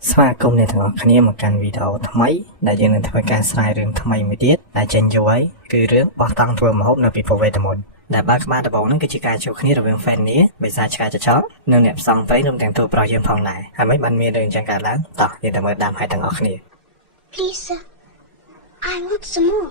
ស្វាគមន៍អ្នកទាំងអស់គ្នាមកកាន់វីដេអូថ្មីដែលយើងនឹងធ្វើការស្រាយរឿងថ្មីមួយទៀតដែលចេញយូរហើយគឺរឿងបោះតង់ធ្វើម្ហូបនៅពិភពវេទមន្តដែលបើក្បាលដំបូងហ្នឹងគឺជាការជួបគ្នារវាង fan នេះបិសាចឆ្កែចចកនិងអ្នកផ្សំព្រៃរួមទាំងតួប្រុសយើងផងដែរហើយមិនបានមានរឿងចឹងកើតឡើងតោះយើងទៅមើលតាមឲ្យទាំងអស់គ្នា Please, sir. I want some more.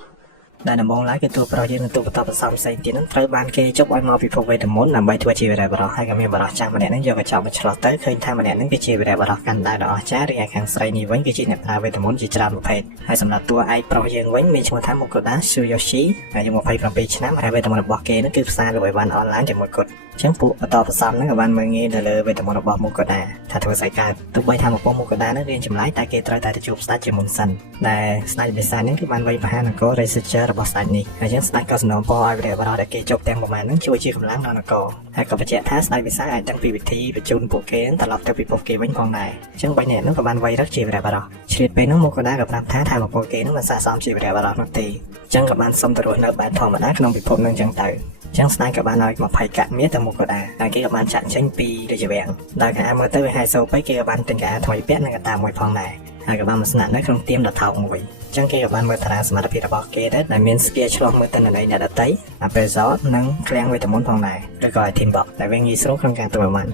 ដែលដំបូងឡើយគឺតួប្រុសយើងនិងតួបន្តផ្សំផ្សេងទៀតហ្នឹងត្រូវបានគេជប់ឲ្យមកពិភពវេទមន្តដើម្បីធ្វើជាវីរៈបុរសហើយក៏មានបុរសចាស់ម្នាក់ហ្នឹងយកកញ្ចក់មកឆ្លោះទៅឃើញថាម្នាក់ហ្នឹងគឺជាវីរៈបុរសកាន់ដាវដ៏អស្ចារ្យរីឯខាងស្រីនេះវិញគឺជាអ្នកប្រើវេទមន្តជាច្រើនប្រភេទហើយសម្រាប់តួឯកប្រុសយើងវិញមានឈ្មោះថា Mokoda Tsuyoshi អាយុ27ឆ្នាំហើយវេទមន្តរបស់គេហ្នឹងគឺផ្សាយលើអីវ៉ាន់អនឡាញជាមួយគាត់អញ្ចឹងពួកបន្តផ្សំហ្នឹងក៏បានមើលងាយទៅលើវេទមន្តរបស់ Mokoda ថាធ្វើស្អីកើតទោះបីថាមកពង Mokoda ហ្នឹងរៀនចម្លែកតែគេត្រូវតែទៅជួបស្ដេចជាមុនសិនដែលស្ដេចបិសាចហ្នឹងគឺបានវាយប្រហារនគរ Researcher របស់ស្ដេចនេះហើយអញ្ចឹងស្ដេចក៏សំណូមពរឲ្យវីរៈបុរសដែលគេជប់ទាំងប្រមាណហ្នឹងជួយជាកម្លាំងដល់នគរហើយក៏បញ្ជាក់ថាស្ដេចបិសាចអាចដឹងពីវិធីបញ្ជូនពួកគេត្រឡប់ទៅពិភពគេវិញផងដែរអញ្ចឹង3នាក់ហ្នឹងក៏បានវាយរឹកជាវីរៈបុរសឆ្លៀតពេលហ្នឹង Mokoda ក៏ប្រាប់ថាថាមកពួកគេហ្នឹងមិនស័ក្តិសមជាវីរៈបុរសនោះទេអញ្ចឹងក៏បានសុំទៅរស់នៅបែបធម្មតាក្នុងពិភពហ្នឹងអញ្ចឹងទៅចឹងស្ដេចក៏បានឲ្យ20កាក់មាសទៅមុខក៏ដែរហើយគេក៏បានចាក់ចេញពីរាជវាំងដោយគេមើលទៅវាហែសូពេកគេក៏បានទិញកៅអៅថ្មីពាក់និងកតាមួយផងដែរហើយក៏បានមកស្នាក់នៅក្នុងទៀមដ៏ថោកមួយចឹងគេក៏បានមើលតារាសមត្ថភាពរបស់គេដែរដែលមានស្គាល់ឆ្លោះមើលទៅនៅនៃអ្នកដតីអាពេលសតនិងឃ្លាំងវេទមន្តផងដែរឬក៏ Team Box ដែលវាងាយស្រួលក្នុងការធ្វើបាន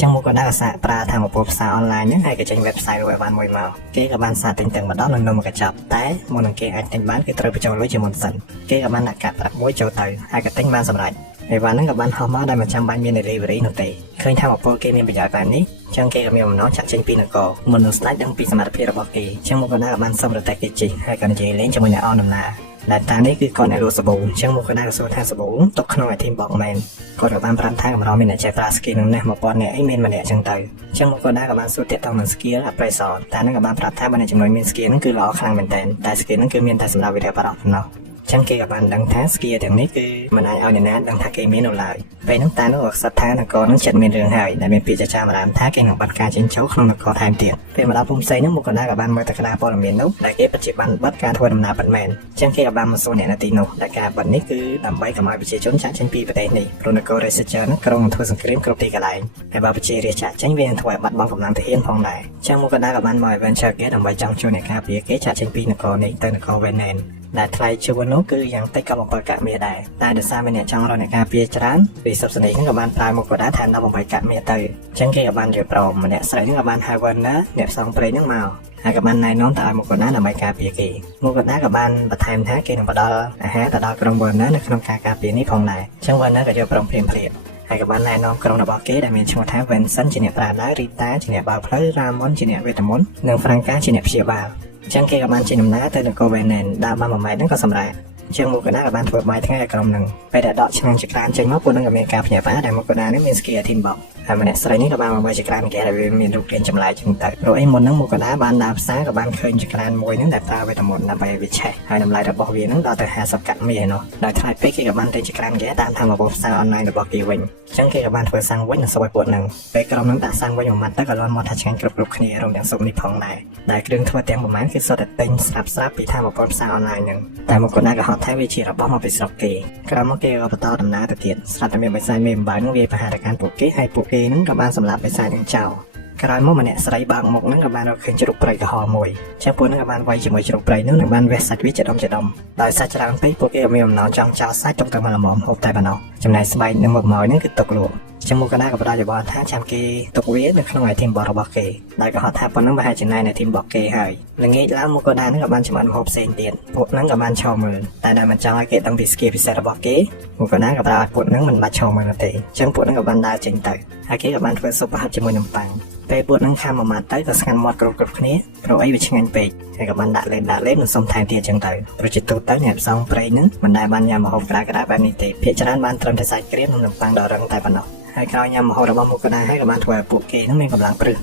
ចឹងមកក៏ដាក់សាកប្រើថាមពលផ្សារអនឡាញហ្នឹងហើយក៏ចេញ website រួចបានមួយមកគេក៏បានសាកទិញទាំងម្ដងនិងនំមកកញ្ចប់តែមុននឹងគេអាចទិញបានគឺត្រូវបញ្ចូលលុយជាមុនសិនគេក៏បានដាក់កាក់ប្រាក់មួយចូលទៅហើយក៏ទិញបានសម្រេចអីវ៉ាន់ហ្នឹងក៏បានហោះមកដែលមិនចាំបាច់មាន delivery នោះទេឃើញថាមពលគេមានប្រយោជន៍បែបនេះចឹងគេក៏មានបំណងចាក់ចេញពីនគរមុននឹងស្ដេចដឹងពីសមត្ថភាពរបស់គេចឹងមកក៏ដាក់បានសុំរទេះគេជិះហើយក៏និយាយលេងជាមួយអ្នកអនដំណើរដែលតានេះគឺគាត់អ្នកលក់សាប៊ូអញ្ចឹងមកក៏ដាក់សួរថាសាប៊ូទុកក្នុង item box មែនគាត់ក៏បានប្រាប់ថាកម្រមានអ្នកចេះប្រើ skill នឹងនេះ1000នាក់អីមានម្នាក់អញ្ចឹងទៅអញ្ចឹងមកក៏ដាក់ក៏បានសួរតាក់ទងនឹង skill appraisal តែនឹងក៏បានប្រាប់ថាបើអ្នកចំនួនមាន skill ហ្នឹងគឺល្អខ្លាំងមែនតើតែ skill ហ្នឹងគឺមានតែសម្រាប់វីរៈបុរសប៉ុណ្ណោះចឹងគេក៏បានដឹងថា skill ទាំងនេះគឺមិនអាចឲ្យអ្នកណាដឹងថាគេមាននៅឡើយពេលហ្នឹងតានោះក៏ខ្សត់ថានគរនឹងចិត្តមានរឿងហើយដែលមានពាក្យចចាមម្ដងថាគេនឹងបាត់ការចេញចូលក្នុងនគរថែមទៀតពេលមកដល់ភូមិផ្សេងហ្នឹងមកក៏ក៏បានមើលទៅក្តារព័ត៌មាននោះដែលគេពិតជាបានបាត់ការធ្វើដំណើរពិតមែនចឹងគេក៏បានមកសួរអ្នកនៅទីនោះដែលការបាត់នេះគឺដើម្បីកុំឲ្យប្រជាជនចាក់ចេញពីប្រទេសនេះព្រោះនគរ Researcher ហ្នឹងក្រុងនឹងធ្វើសង្គ្រាមគ្រប់ទីកន្លែងហើយបើប្រជារាស្ត្រចាក់ចេញវានឹងធ្វើឲ្យបាត់បង់កម្លាំងទាហានផងដែរចឹងមកក៏ក៏បានមក Adventure គេដើម្បីចង់ជួយអ្នកការពារគេចាក់ចេញពីនគរនេះទៅនគរ Venanដែលថ្លៃជួលនោះគឺយ៉ាងតិចក៏7កាក់មាសដែរតែដោយសារមានអ្នកចង់រកអ្នកការពារច្រើនពីសុបសនីហ្នឹងក៏បានប្រើមកក៏ដែរថែម18កាក់មាសទៅអញ្ចឹងគេក៏បានរៀបរាប់ម្នាក់ស្រីហ្នឹងក៏បានហៅ Werner អ្នកផ្សងព្រេងហ្នឹងមកហើយក៏បានណែនាំទៅឲ្យមកក៏ដែរដើម្បីការពារគេមកក៏ដែរក៏បានបន្ថែមថាគេនឹងផ្ដល់អាហារទៅដល់ក្រុម Werner នៅក្នុងការការពារនេះផងដែរអញ្ចឹង Werner ក៏យកព្រមព្រៀងហើយក៏បានណែនាំក្រុមរបស់គេដែលមានឈ្មោះថា Vincent ជាអ្នកប្រាជ្ញា Rita ជាអ្នកបើកផ្លូវ Ramon ជាអ្នកវេទមន្តនិង Franca ជាអ្នកព្យាបាលចឹងគេក៏បានចេញដំណើរទៅនគរ Venan ដើរបាន1ម៉ែត្រហ្នឹងក៏សម្រាប់ជាងមកកណ្ដាលក៏បានធ្វើបាយថ្ងៃឲ្យក្រុមហ្នឹងពេលដែលដកឆ្នាំងចក្រានចេញមកពួកហ្នឹងក៏មានការភ្ញាក់ផ្អើលដែលមកកណ្ដាលនេះមាន skill team box ហើយម្នាក់ស្រីនេះក៏បានមកមើលចក្រានគេដែលវាមានរូបរាងចម្លែកជាងទៅព្រោះអីមុនហ្នឹងមកកណ្ដាលបានដើរផ្សារក៏បានឃើញចក្រានមួយហ្នឹងដែលប្រើវេទមន្តដើម្បីវាឆេះហើយតម្លៃរបស់វាហ្នឹងដល់ទៅ50កាក់មាសឯណោះដោយថ្លៃពេកគេក៏បានទិញចក្រានគេតាមថាមកផ្សារអនឡាញរបស់គេវិញអញ្ចឹងគេក៏បានធ្វើសាំងវិញនិងសួយពួកហ្នឹងពេលក្រុមហ្នឹងដាក់សាំងវិញមួយម៉ាត់ទៅក៏លន់មកថាឆ្ងាញ់គ្រប់គ្នារំទាំងស៊ុបនេះផងដែរដែលគ្រឿងធ្វើទាំងប្រមាណគឺសុទ្ធតែទិញស្រាប់ពីថាមកផ្សារអនឡាញហ្នឹងតែមកកណ្ដាលក៏ហត់ថាវាជារបស់មកពីស្រុកគេក្រោយមកគេក៏បន្តដំណើរទៅទៀតស្រាប់តែមានបិសាចមេអំបៅហ្នឹងវាប្រហារទៅកាន់ពួកគេហើយពួកគេហ្នឹងក៏បានសម្លាប់បិសាចហ្នឹងចោលក្រោយមកម្នាក់ស្រីបើកមុខហ្នឹងក៏បានរកឃើញជ្រូកព្រៃក្រហមមួយចាពួកហ្នឹងក៏បានវាយជាមួយជ្រូកព្រៃហ្នឹងនិងបានវះសាច់វាជាដុំដោយសាច់ច្រើនពេកពួកគេក៏មានបំណងចង់ចោលសាច់ទុកទៅមកល្មមហូបតែប៉ុណ្ណោះចំណែកស្បែកនិងមុខម៉ោយហ្នឹងគឺទុកលក់ចាំមកកណ្ដាលក៏បដិយោបល់ថាចាំគេទុកវានៅក្នុង item box របស់គេដោយក៏ហៅថាប៉ុណ្ណឹងប្រហែលជាណែ item box គេហើយល្ងាចឡើងមកកណ្ដាលហ្នឹងក៏បានចំអិនម្ហូបផ្សេងទៀតពួកហ្នឹងក៏បានឈរមើលតែដែលមិនចង់ឲ្យគេដឹងពី skill ពិសេសរបស់គេមកកណ្ដាលក៏ប្រាប់ឲ្យពួកហ្នឹងមិនបាច់ឈរមើលទេអញ្ចឹងពួកហ្នឹងក៏បានដើរចេញទៅហើយគេក៏បានធ្វើស៊ុបប្រហិតជាមួយនំប៉័ងពេលពួកហ្នឹងខាំមួយម៉ាត់ទៅក៏ស្ងាត់មាត់គ្រប់គ្នាព្រោះអីវាឆ្ងាញ់ពេកហើយក៏បានដាក់លេបនិងសុំថែមទៀតអញ្ចឹងទៅព្រោះជាទូទៅអ្នកផ្សងព្រេងហ្នឹងមិនដែលបានញ៉ាំម្ហូបក្តៅៗបែបនេះទេភាគច្រើនបានត្រឹមតែសាច់ក្រៀមនិងនំប៉័ងដ៏រឹងតែប៉ុណ្ណោះហើយក្រោយញ៉ាំម្ហូបរបស់មកកណ្ដាលហើយក៏បានធ្វើឲ្យពួកគេហ្នឹងមានកម្លាំងព្រឹស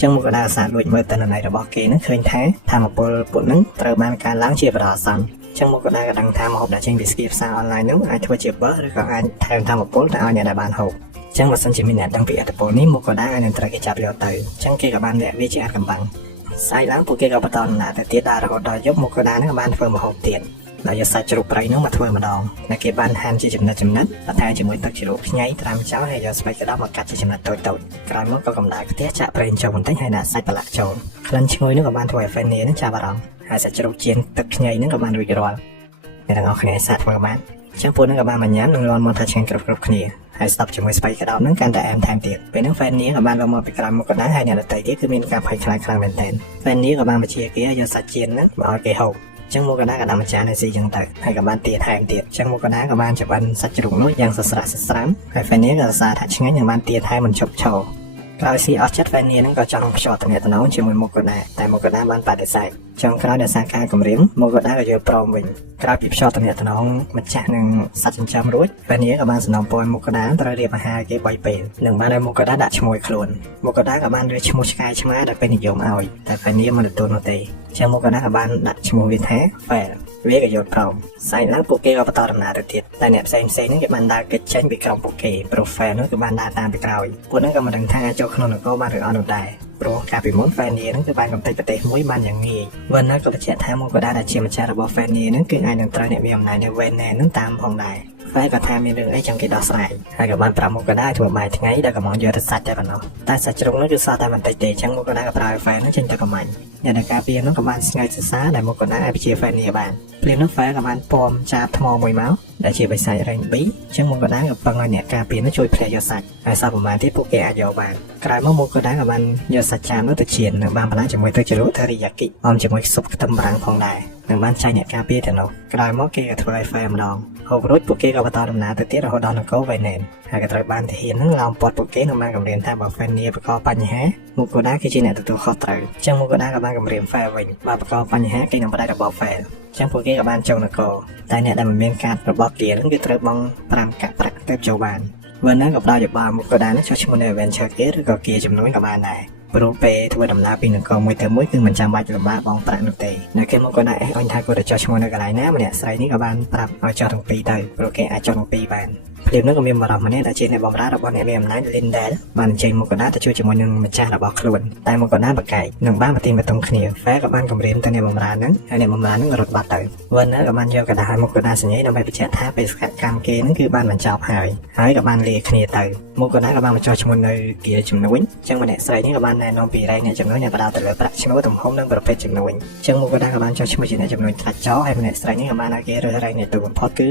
ចឹងមកកណ្ដាលសាលួចមើលទៅនៅនៃរបស់គេហ្នឹងឃើញថាធម្មពលពួកហ្នឹងត្រូវបានកើនឡើងជាបរិយាស័នចឹងមកកណ្ដាលក៏ដឹងថាម្ហូបដែលចេញពីស្គីផ្សារអនឡាញហ្នឹងអាចធ្វើជាបឺឬក៏អាចថែមធម្មពលទៅឲ្យអ្នកដែលបានហូបចឹងបើសិនជាមានអ្នកដឹងពីឥទ្ធិពលនេះមកកណ្ដាលអាចនឹងត្រូវគេចាប់យកទៅចឹងគេក៏បានលាក់វាជាអាចកំបាំងស្អែកឡើងពួកគេក៏បន្តដំណើរទៅទៀតដល់រហូតដល់យប់មកកណ្ដាលហ្នឹងក៏បានធ្វើម្ហូបទៀត ដែលយកសាច់ជ្រូកប្រៃនោះមកធ្វើម្ដងដែលគេបានហាន់ជាចំណិតបន្ថែមជាមួយទឹកជ្រក់ខ្ញីត្រាំចោលហើយយកស្បែកក្តាប់មកកាត់ជាចំណិតតូចៗក្រោយមកក៏កម្ដៅខ្ទះចាក់ប្រេងចូលបន្តិចហើយដាក់សាច់ប្រឡាក់ចូលក្លិនឈ្ងុយនោះក៏បានធ្វើឲ្យ fan នេះចាប់អារម្មណ៍ហើយសាច់ជ្រូកចៀនទឹកខ្ញីនោះក៏បានរួចរាល់អ្នកទាំងអស់គ្នាសាកធ្វើបានចឹងពួកនឹងក៏បានញ៉ាំនឹងលាន់មកថាឆ្ងាញ់គ្រប់គ្នាហើយស្ដាប់ជាមួយស្បែកក្តាប់នឹងកាន់តែអែមថែមទៀតពេលហ្នឹង fan នេះក៏បានលមកពីក្រោយមុខក៏ដែរហើយអ្នកដទៃទៀតគឺមានការភ័យខ្លាចខ្លាំងមែនទែន fan នេះក៏បានបញ្ជាគេយកសាច់ចៀនហ្នឹងមកឲ្យគេហូបចឹងមកកណ្ដាលក៏ដាក់មួយចានឲ្យស៊ីចឹងទៅហើយក៏បានទាថែមទៀតចឹងមកកណ្ដាលក៏បានច្បាស់សាច់ជ្រូកនោះយ៉ាងស្រស់ស្រាំហើយ fan នេះក៏សារថាឆ្ងាញ់និងបានទាថែមមិនឈប់ឈរក្រោយស៊ីអស់ចិត្ត fan នេះហ្នឹងក៏ចង់ខ្ចត់តំណែងជាមួយមុខកណ្ដាលតែមុខកណ្ដាលបានបដិសេធចុងក្រោយដោយសារការគម្រាមមុខកណ្ដាលក៏យល់ព្រមវិញក្រោយពីខ្ចត់តំណែងម្ចាស់នឹងសត្វចិញ្ចឹមរួច fan នេះក៏បានសំណូមពរមុខកណ្ដាលត្រូវរៀបអាហារគេ3ពេលនិងបានឲ្យមុខកណ្ដាលដាក់ឈ្មោះខ្លួនមុខកណ្ដាលក៏បានរើសឈ្មោះឆ្កែឆ្មាដែលពេញនិយមឲ្យតែ fan នេះមិនទទួលនោះទេចឹងមុខកណ្ដាលក៏បានដាក់ឈ្មោះវាថា Fair វាក៏យល់ព្រមស្អែកឡើងពួកគេក៏បន្តដំណើរទៅទៀតតែអ្នកផ្សេងហ្នឹងគេបានដើរគេចចេញពីក្រុមពួកគេ Profile នោះគឺបានដើរតាមពីក្រោយពួកហ្នឹងក៏មិនដឹងថាចូលក្នុងនគរបានឬអត់នោះដែរព្រោះកាលពីមុន Fan នេះហ្នឹងគឺបានកំទេចប្រទេសមួយបានយ៉ាងងាយវណ្ណាក៏បញ្ជាក់ថាមុខកណ្ដាលដែលជាម្ចាស់របស់ Fan នេះហ្នឹងគឺអាចនឹងត្រូវអ្នកមានអំណាចនៅវេនណែហ្នឹងតាមផងដែរតែក៏ថាមានរឿងអីចង់គេដោះស្រាយហើយក៏បានប្រាប់មុខកណ្ដាលធ្វើបាយថ្ងៃដែលកំងយកទៅសាច់តែប៉ុណ្ណោះតែសាច់ជ្រូកនោះគឺសល់តែបន្តិចទេចឹងមុខកណ្ដាលក៏ប្រើឲ្យ Fan នោះចេញទៅកំាញ់អ្នកដែលការពារនោះក៏បានស្ងើចសរសើរដែលមុខកណ្ដាលឲ្យជា Fan នេះបានព្រាមនោះ Fan ក៏បានពំចាបថ្មមួយមកដែលជាបិសាចរែងប៊ីចឹងមុខកណ្ដាលក៏ពឹងឲ្យអ្នកការពារនោះជួយភ័យយកសាច់ហើយសល់ប្រមាណទៀតពួកគេអាចយកបានក្រោយមកមុខកណ្ដាលក៏បានយកសាច់ចាននោះទៅចៀននិងបានបន្លាជាមួយទឹកជ្រលក់ថេរីយ៉ាគីអមជាមួយស៊ុបខ្ទឹមបារាំងផងដែរនិងបានចែកអ្នកការពារទៅនោះក្រោយមកគេក៏ធ្វើឲ្យ Fan ម្ដងហូបរួចពួកគេក៏បន្តដំណើរទៅទៀតរហូតដល់នគរវេណែនហើយក៏ត្រូវបានទាហាននឹងឡោមព័ទ្ធពួកគេនៅបានគម្រាមថាបើ Fan នេះបង្កបញ្ហាមុខកណ្ដាលគឺជាអ្នកទទួលខុសត្រូវចឹងមុខកណ្ដាលក៏បានគម្រាម Fan វិញបើបង្កបញ្ហាគេនឹងបដិរបស់ Fan ចឹងពួកគេក៏បានចូលនគរតែអ្នកដែលមិនមានកាតរបស់គេនឹងគឺត្រូវបង់5កាក់ប្រាក់ទៅចូលបានวันนั้นก็ផ្ដល់យោបល់មុខកណ្ដាលនេះចុះឈ្មោះនៅ Adventure Gear ឬក៏ Gear ចំនួនក៏បានដែរព្រោះពេលធ្វើដំណើរពីនគរមួយទៅមួយគឺមិនចាំបាច់លំបាកបងប្រាក់នោះទេនៅគេមកក៏ដែរអញថាគាត់ទៅចុះឈ្មោះនៅកន្លែងណាម្នាក់ស្រីនេះក៏បានប្រាប់ឲ្យចុះទាំងពីរទៅព្រោះគេអាចចុះទាំងពីរបានព្រាមនោះក៏មានបរិសម្នាក់ដែលជាអ្នកបម្រើរបស់អ្នកមានអំណាច Lindell បានចេញមុខកណ្ដាលទៅជួយជាមួយនឹងម្ចាស់របស់ខ្លួនតែមុខកណ្ដាលបកែកនឹងបានប្រទីបតុងគ្នា Fair ក៏បានគម្រាមទៅអ្នកបម្រើហ្នឹងហើយអ្នកបម្រើហ្នឹងរត់បាត់ទៅวันนั้นក៏បានយកកណ្ដាលមុខកណ្ដាលសញ្ញាដើម្បីបញ្ជាក់ថាបេសកកម្មគេហ្នឹងគឺបានបញ្ចប់ហើយក៏បានលាគ្នាទៅមុខកណ្ដាលក៏បានបញ្ចុះឈ្មោះនៅគាជំនួយចឹងម្នាក់ស្រីនេះក៏បានណែនាំពីរែងអ្នកជំនួយអ្នកបដោតទៅលើប្រាក់ឈ្នួលទំហំនិងប្រភេទជំនួយចឹងមុខកណ្ដាលក៏បានចុះឈ្មោះជាអ្នកជំនួយថ្នាក់ចោហើយម្នាក់ស្រីនេះក៏បានឲ្យគេរើសរែងអ្នកទូបំផុតគឺ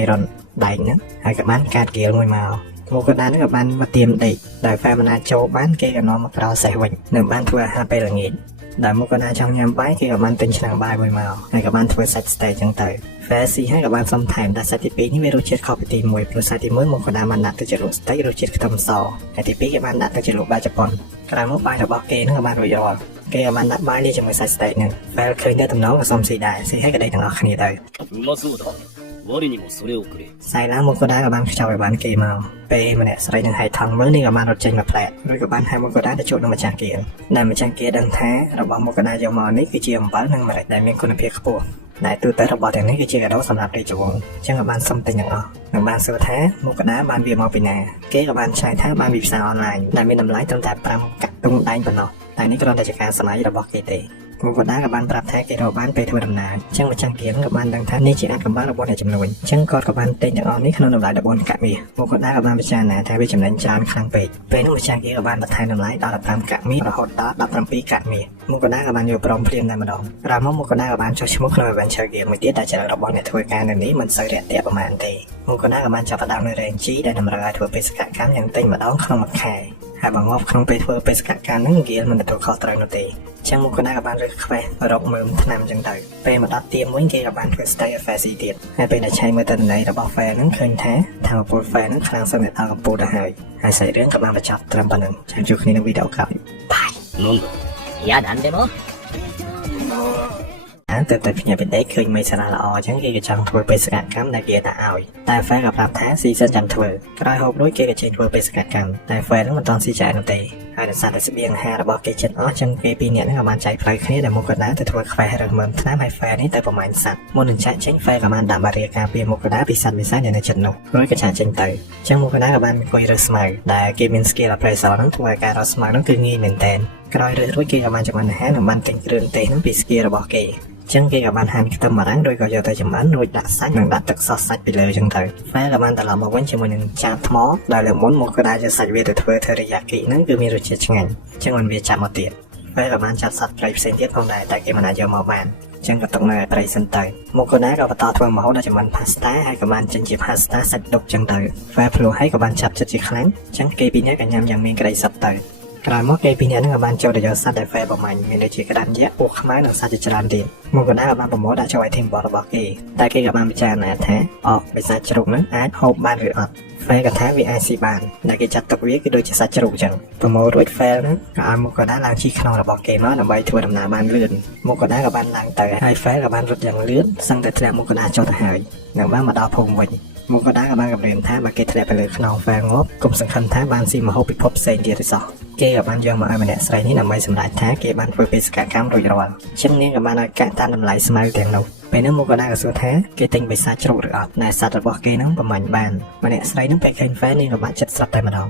Iron ដែកហ្នឹងហើយក៏បានកាត់គៀលមួយមកមុខកណ្ដាលនេះក៏បានមកទៀមដេកដោយ Fan មិនអាចចូលបានគេក៏នាំមកក្រោសេះវិញនៅបានធ្វើអាហារពេលល្ងាចដែលមុខកណ្ដាលចង់ញ៉ាំបាយគេក៏បានទិញឆ្នាំងបាយមួយមកហើយក៏បានធ្វើសាច់ស្តេកចឹងទៅ Fair ស៊ីហើយក៏បានសុំថែមតែសាច់ទី2នេះវារសជាតិខុសពីទី1ព្រោះសាច់ទី1មុខកណ្ដាលបានដាក់ទៅជារសស្តេករសជាតិខ្ទឹមសហើយទី2គេបានដាក់ទៅជាលក់បាយជប៉ុនក្រោយមកបាយរបស់គេនឹងក៏បានរួចរាល់គេក៏បានដាក់បាយលាយជាមួយសាច់ស្តេកហ្នឹង Fair ឃើញតែតំណងក៏សុំស៊ីដែរស៊ីហើយក៏ដេកទាំងអស់គ្នាទៅうまそうだ我にもそれをくれស្អែកឡើងមុខកណ្ដាលក៏បានខ្ចប់ឲ្យបានគេមកពេលម្នាក់ស្រីនឹងហៃថងមើលនេះក៏បានរត់ចេញមកផ្លែតរួចក៏បានហៅមុខកណ្ដាលទៅជួបនឹងម្ចាស់គេដែលម្ចាស់គេដឹងថារបស់មុខកណ្ដាលយកមកនេះគឺជាអំបិលនិងម្រេចដែលមានគុណភាពខ្ពស់ដែលទូទៅរបស់ទាំងនេះគឺជាកាដូសម្រាប់រាជវង្សអញ្ចឹងក៏បានសុំទិញទាំងអស់និងបានសួរថាមុខកណ្ដាលបានវាមកពីណាគេក៏បានឆ្លើយថាបានពីផ្សារអនឡាញដែលមានតម្លៃត្រឹមតែ5កាក់ទុងដែងប៉ុណ្ណោះតែនេះគ្រាន់តែជាការសម័យរបស់គេទេមុខកណ្ដាលក៏បានប្រាប់ថាគេរកបានពេលធ្វើដំណើរអញ្ចឹងម្ចាស់គៀងក៏បានដឹងថានេះជាអាចកំបាំងរបស់អ្នកជំនួយអញ្ចឹងគាត់ក៏បានទិញទាំងអស់នេះក្នុងតម្លៃ14កាក់មាសមុខកណ្ដាលក៏បានពិចារណាថាវាចំណេញច្រើនខ្លាំងពេកពេលនោះម្ចាស់គៀងក៏បានបន្ថែមតម្លៃដល់15កាក់មាសរហូតដល់17កាក់មាសមុខកណ្ដាលក៏បានយកព្រមព្រៀងតែម្ដងក្រោយមកមុខកណ្ដាលក៏បានចុះឈ្មោះក្នុង Adventure Gear មួយទៀតដែលចរិតរបស់អ្នកធ្វើការនៅនេះមិនសូវរាក់ទាក់ប្រហែលទេមុខកណ្ដាលក៏បានចាប់ផ្ដើមនៅ Range ដែលតម្រូវឲ្យធ្វើបេសកកម្មយ៉ាងតិចម្ដងក្នុងមួយខែហើយបើងាប់ក្នុងពេលធ្វើបេសកកម្មហ្នឹងគេមិនទទួលខុសត្រូវនោះទេចឹងមុខកណ្ដាលក៏បានរើសខ្វេះរកមើមថ្នាំចឹងទៅពេលមកដល់ទៀមវិញគេក៏បានធ្វើ stay FSC ទៀតហើយពេលដែលឆៃមើលទិន្នន័យរបស់ Fair ហ្នឹងឃើញថាថាពល Fair ហ្នឹងខ្លាំងសឹងតែដល់កម្ពុជាទៅហើយសាច់រឿងក៏បានបញ្ចប់ត្រឹមប៉ុណ្្នឹងចាំជួបគ្នានៅវីដេអូក្រោយបាយなんだいやなんでもតែភ្ញាក់ពីដេកឃើញមេសារាល្អអញ្ចឹងគេក៏ចង់ធ្វើបេសកកម្មដែលគេដាក់ឲ្យតែ Fair ក៏ប្រាប់ថាស៊ីសិនចាំធ្វើក្រោយហូបរួចគេក៏ចេញធ្វើបេសកកម្មតែ Fair ហ្នឹងមិនតន់ស៊ីចាយនោះទេ ហើយដោយសារតែស្បៀងអាហាររបស់គេចិត្តអស់ចឹងគេពីរនាក់ហ្នឹងក៏បានចែកផ្លូវគ្នាដែលមុខកណ្ដាលទៅធ្វើខ្វែរើសមើលឆ្នាំហើយហ្វែនេះទៅប្រមាញ់សត្វមុននឹងចាក់ចេញហ្វែក៏បានដាក់បារៀការពារមុខកណ្ដាលពីសត្វវិសាចដែលនៅជិតនោះរួចក៏ចាក់ចេញទៅចឹងមុខកណ្ដាលក៏បានអង្គុយរើសស្មៅដែលគេមាន skill អប្រេសហ្នឹងធ្វើឲ្យការរកស្មៅហ្នឹងគឺងាយមែនទែនក្រោយរើសរួចគេក៏បានចម្អិនអាហារនិងបានទិញគ្រឿងទេសហ្នឹងពី skill របស់គេចឹងគេក៏បានហាន់ខ្ទឹមបារាំងរួចក៏យកទៅចម្អិនរួចដាក់សាច់និងដាក់ទឹកសសសាច់ពីលើចឹងទៅហ្វែក៏បានត្រឡប់មកវិញជាមួយនឹងចាបថ្មដែលលើមុនមុខក៏ដាក់យកសាច់វាទៅធ្វើ테리야끼ហ្នឹងគឺមានរសជាតិឆ្ងាញ់ចឹងមិនវាចាប់មកទៀតហ្វែក៏បានចាប់សត្វព្រៃផ្សេងទៀតផងដែរតែគេមិនអាចយកមកបានចឹងក៏ຕົកនៅឯព្រៃសិនទៅមុខក៏ដែរក៏បន្តធ្វើម្ហូបដែលចម្អិន pasta ហើយក៏បានចិញ្ចៀ pasta សាច់ដុកចឹងទៅហ្វែភ្លោះហើយក៏បានចាប់ចិត្តជាខ្លាំងចឹងគេពីរនាក់ក៏ញ៉ាំយ៉ាងមានក្តីសុខទៅក្រោយមកគេពីរនាក់ហ្នឹងក៏បានចូលទៅយកសត្វដែលហ្វែប្រមាញ់មានដូចជាក្តាន់យក្សពស់ខ្មៅនិងសត្វជាច្រើនទៀតមកក៏ដែរក៏បានប្រមូលដាក់ចូលឲ្យធីមបតរបស់គេតែគេក៏បានពិចារណាថាបិសាចជ្រូកហ្នឹងអាចហូបបានឬអត់ហ្វែក៏ថាវាអាចស៊ីបានដែលគេចាត់ទុកវាគឺដូចជាសាច់ជ្រូកចឹងប្រមូលរួចហ្វែហ្នឹងក៏ឲ្យមកក៏ដែរឡើងជិះក្នុងរបស់គេមកដើម្បីធ្វើដំណើរបានលឿនមកក៏ដែរក៏បានឡើងទៅហើយហ្វែក៏បានរត់យ៉ាងលឿនសឹងតែធ្លាក់មកក៏ដែរចុះទៅហើយនឹងបានមកដល់ភូមិវិញមកក៏ដែរក៏បានកម្រាមថាបើគេធ្លាក់ទៅលើខ្នងហ្វែងាប់កុំសង្ឃឹមថាបានស៊ីម្ហូបពិភពផ្សេងទៀតទេសោះគេក៏បានយកមកឲ្យម្នាក់ស្រីនេះដើម្បីសម្រេចថាគេបានធ្វើបេសកកម្មរួចរាល់ចឹងនាងក៏បានឲ្យកាក់តាមតម្លៃស្មៅទាំងនោះពេលនោះមកក៏ដែរក៏សួរថាគេទិញបិសាចជ្រូកឬអត់តែសត្វរបស់គេហ្នឹងប្រមាញ់បានម្នាក់ស្រីហ្នឹងពេលឃើញហ្វែនាងក៏បានចិត្តស្រាប់តែម្ដង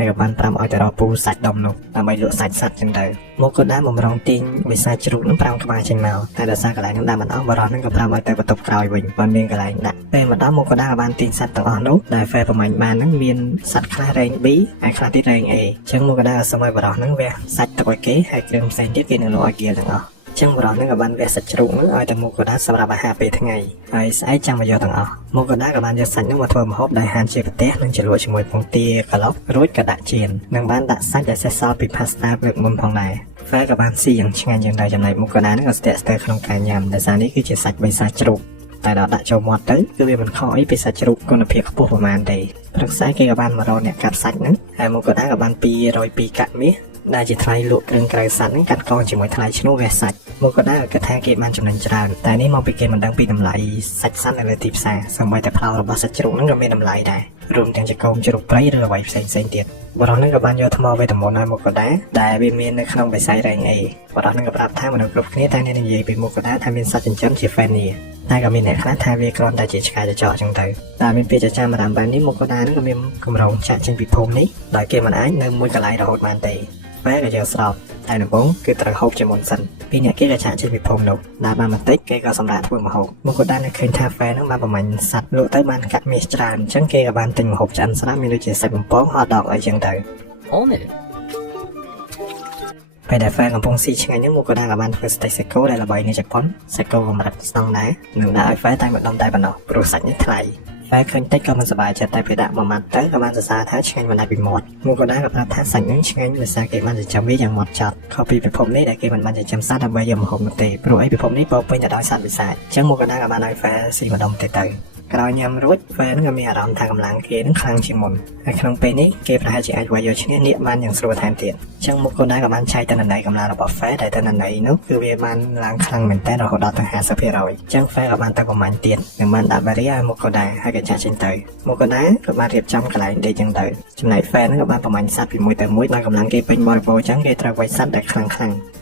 ហើយក៏បានប្រាប់ឲ្យទៅរកពូសាច់ដុំនោះដើម្បីលក់សាច់សត្វចឹងទៅមកក៏ដែរបំរុងទាញបិសាចជ្រូកនឹង5ក្បាលចេញមកតែដោយសារកន្លែងនោះដាក់មិនអស់បរិះនឹងក៏ប្រាប់ឲ្យទៅបន្ទប់ក្រោយវិញបើមានកន្លែងដាក់ពេលមកដល់មកក៏ដែរក៏បានទាញសត្វទាំងអស់នោះដែលហ្វែប្រមាញ់បានហ្នឹងមានសត្វខ្លះរែង B ហើយខ្លះទៀតរែង A ចឹងមកក៏ដែរសុំឲ្យបរិះហ្នឹងវះសាច់ទុកឲ្យគេហើយគ្រឿងផ្សេងទៀតគេនឹងលក់ឲ្យគេទាំងអស់ចឹងបរិះហ្នឹងក៏បានវះសាច់ជ្រូកហ្នឹងឲ្យទៅមកក៏ដែរសម្រាប់អាហារពេលថ្ងៃហើយស្អែកចាំមកយកទាំងអស់មកក៏ដែរក៏បានយកសាច់ហ្នឹងមកធ្វើម្ហូបដែលហាន់ជាប្រទេសនិងជ្រលក់ជាមួយពងទាក្លុករួចក៏ដាក់ចៀននិងបានដាក់សាច់ដែលសេះសល់ពី pasta លើកមុនផងដែរហ្វែក៏បានស៊ីយ៉ាងឆ្ងាញ់យ៉ាងដែរចំណែកមកក៏ដែរហ្នឹងក៏ស្ទាក់ស្ទើរក្នុងការញ៉ាំដោយសារនេះគឺជាសាច់បិសាចជ្រូកតែដល់ដាក់ចូលមាត់ទៅគឺវាមិនខុសអីពីសាច់ជ្រូកគុណភាពខ្ពស់ប្រហែលទេព្រឹកស្អែកគេក៏បានមករកអ្នកកាត់សាច់ហ្នឹងហើយមកក៏ដែរក៏បាន202កាក់មាសដែលជាថ្លៃលក់គ្រឿងក្រៅសัตว์ហ្នឹងកាត់កងជាមួយថ្លៃឈ្នួលវះសាច់មកក៏ដែរគិតថាគេបានចំណេញច្រើនតែនេះមកពីគេមិនដឹងពីតម្លៃសាច់សត្វនៅលើទីផ្សារសូម្បីតែផ្លោករបស់សាច់ជ្រូកហ្នឹងក៏មានតម្លៃដែររួមទាំងជាកូនជ្រូកព្រៃឬអ្វីផ្សេងៗទៀតបរិះហ្នឹងក៏បានយកថ្មវេទមន្តឲ្យមកក៏ដែរដែលវាមាននៅក្នុងបិសាចរែង A បរិះហ្នឹងក៏ប្រាប់ថាមនុស្សគ្រប់គ្នាតែនិយាយពីមកក៏ដែរថាមានសត្វចិញ្ចឹមជា Fanny តែក៏មានអ្នកខ្លះថាវាគ្រាន់តែជាឆ្កែចចកចឹងទៅតែមានពាក្យចចាមអារ៉ាមបែបនេះមកក៏ដែរហ្នឹងក៏មានកម្រងចាក់ចេញពីភូមិនេះដោយគេមិនអាចនៅមួយកន្លែងរហូតបានទេហ្វែក៏យកស្រោបតែដំបូងគឺត្រូវហូបជាមុនសិនពីអ្នកគេក៏ចាក់ចេញពីភូមិនោះដែលបានបន្តិចគេក៏សម្រាប់ធ្វើម្ហូបមកក៏ដែរឃើញថាហ្វែហ្នឹងបានប្រមាញ់សត្វលក់ទៅបានកាក់មាសច្រើនអញ្ចឹងគេក៏បានទិញម្ហូបឆ្អិនស្រាប់មានដូចជាសាច់បំពងហត់ដកអីចឹងទៅおめでពេលដែលហ្វែកំពុងស៊ីឆ្ងាញ់ហ្នឹងមកក៏ដែរក៏បានធ្វើស្តេកសាច់គោដែលល្បីនៅជប៉ុនសាច់គោកម្រិតស្តង់ដែរនឹងដាក់ឲ្យហ្វែតែម្ដងតែប៉ុណ្ណោះព្រោះសាច់នេះថ្លៃហ្វែឃើញតិចក៏មិនសប្បាយចិត្តតែពេលដាក់មួយម៉ាត់ទៅក៏បានសរសើរថាឆ្ងាញ់មិនដាច់ពីមាត់មកក៏ដែរក៏ប្រាប់ថាសាច់ហ្នឹងឆ្ងាញ់ដោយសារគេបានចិញ្ចឹមវាយ៉ាងម៉ត់ចត់ខុសពីពិភពនេះដែលគេមិនបានចិញ្ចឹមសត្វដើម្បីយកមកហូបនោះទេព្រោះអីពិភពនេះពោរពេញទៅដោយសត្វវិសាចអញ្ចឹងមកក៏ដែរក៏បានឲ្យហ្វែស៊ីម្ដងទៅក្រោយញ៉ាំរួចហ្វែហ្នឹងក៏មានអារម្មណ៍ថាកម្លាំងគេនឹងខ្លាំងជាងមុនហើយក្នុងពេលនេះគេប្រហែលជាអាចវាយយកឈ្នះនាគបានយ៉ាងស្រួលថែមទៀតអញ្ចឹងមកក៏ដែរក៏បានចែកតនន័យកម្លាំងរបស់ហ្វែដែលតនន័យនោះគឺវាបានឡើងខ្លាំងមែនតើរហូតដល់ទៅ 50% អញ្ចឹងហ្វែក៏បានទៅប្រមាញ់ទៀតនិងបានដាក់បារីឲ្យមកក៏ដែរហើយក៏ចាក់ចេញទៅមកក៏ដែរក៏បានរៀបចំកន្លែងដេកអញ្ចឹងទៅចំណែកហ្វែហ្នឹងក៏បានប្រមាញ់សត្វពីមួយទៅមួយដោយកម្លាំងគេពេញបរិបូរអញ្ចឹងគេត្រូវវាយសត្វដែលខ្លាំ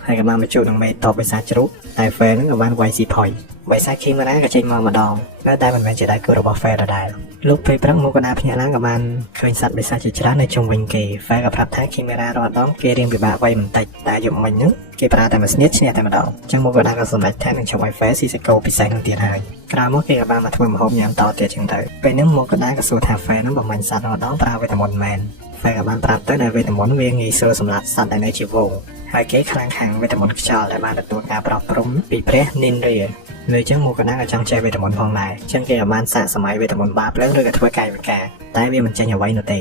ងហើយក៏បានបញ្ជូននឹងមេតបបិសាចជ្រូកតែហ្វែហ្នឹងក៏បានវាយស៊ីផុយបិសាចឃីម៉ារ៉ាក៏ចេញមកម្ដងតែមិនមែនជាដៃគូរបស់ហ្វែដដែលលោកពេលព្រឹកមកក៏ដែរភ្ញាក់ឡើងក៏បានឃើញសត្វបិសាចជាច្រើននៅជុំវិញគេហ្វែក៏ប្រាប់ថាឃីម៉ារ៉ារាល់ដងគេរៀងពិបាកវាយបន្តិចតែយប់មិញហ្នឹងគេប្រើតែមួយស្នៀតឈ្នះតែម្ដងអញ្ចឹងមកក៏ដែរក៏សម្រេចថានឹងជួយឲ្យហ្វែស៊ីសាច់គោពិសេសនឹងទៀតហើយក្រោយមកគេក៏បានមកធ្វើម្ហូបញ៉ាំតទៀតចឹងទៅពេលហ្នឹងមកក៏ដែរក៏សួរថាហ្វែហ្នឹងបំបញ្ញសត្វរាល់ដងប្រើវេទមន្តមែនហ្វែក៏បានប្រាប់ទៅដែលវេទមន្តវាងាយស្រួលសម្រាប់សត្វដែលនៅជាវងហើយគេខ្លាំងខាងវេទមន្តខ្យល់ដែលបានទទួលការប្រោះព្រំពីព្រះនិនរាលើចឹងមកក៏ណាក៏ចង់ចេះវេទមន្តផងដែរចឹងគេក៏បានសាកសម័យវេទមន្តបាបលើឬក៏ធ្វើកាយវិការតែវាមិនចេញអ្វីនោះទេ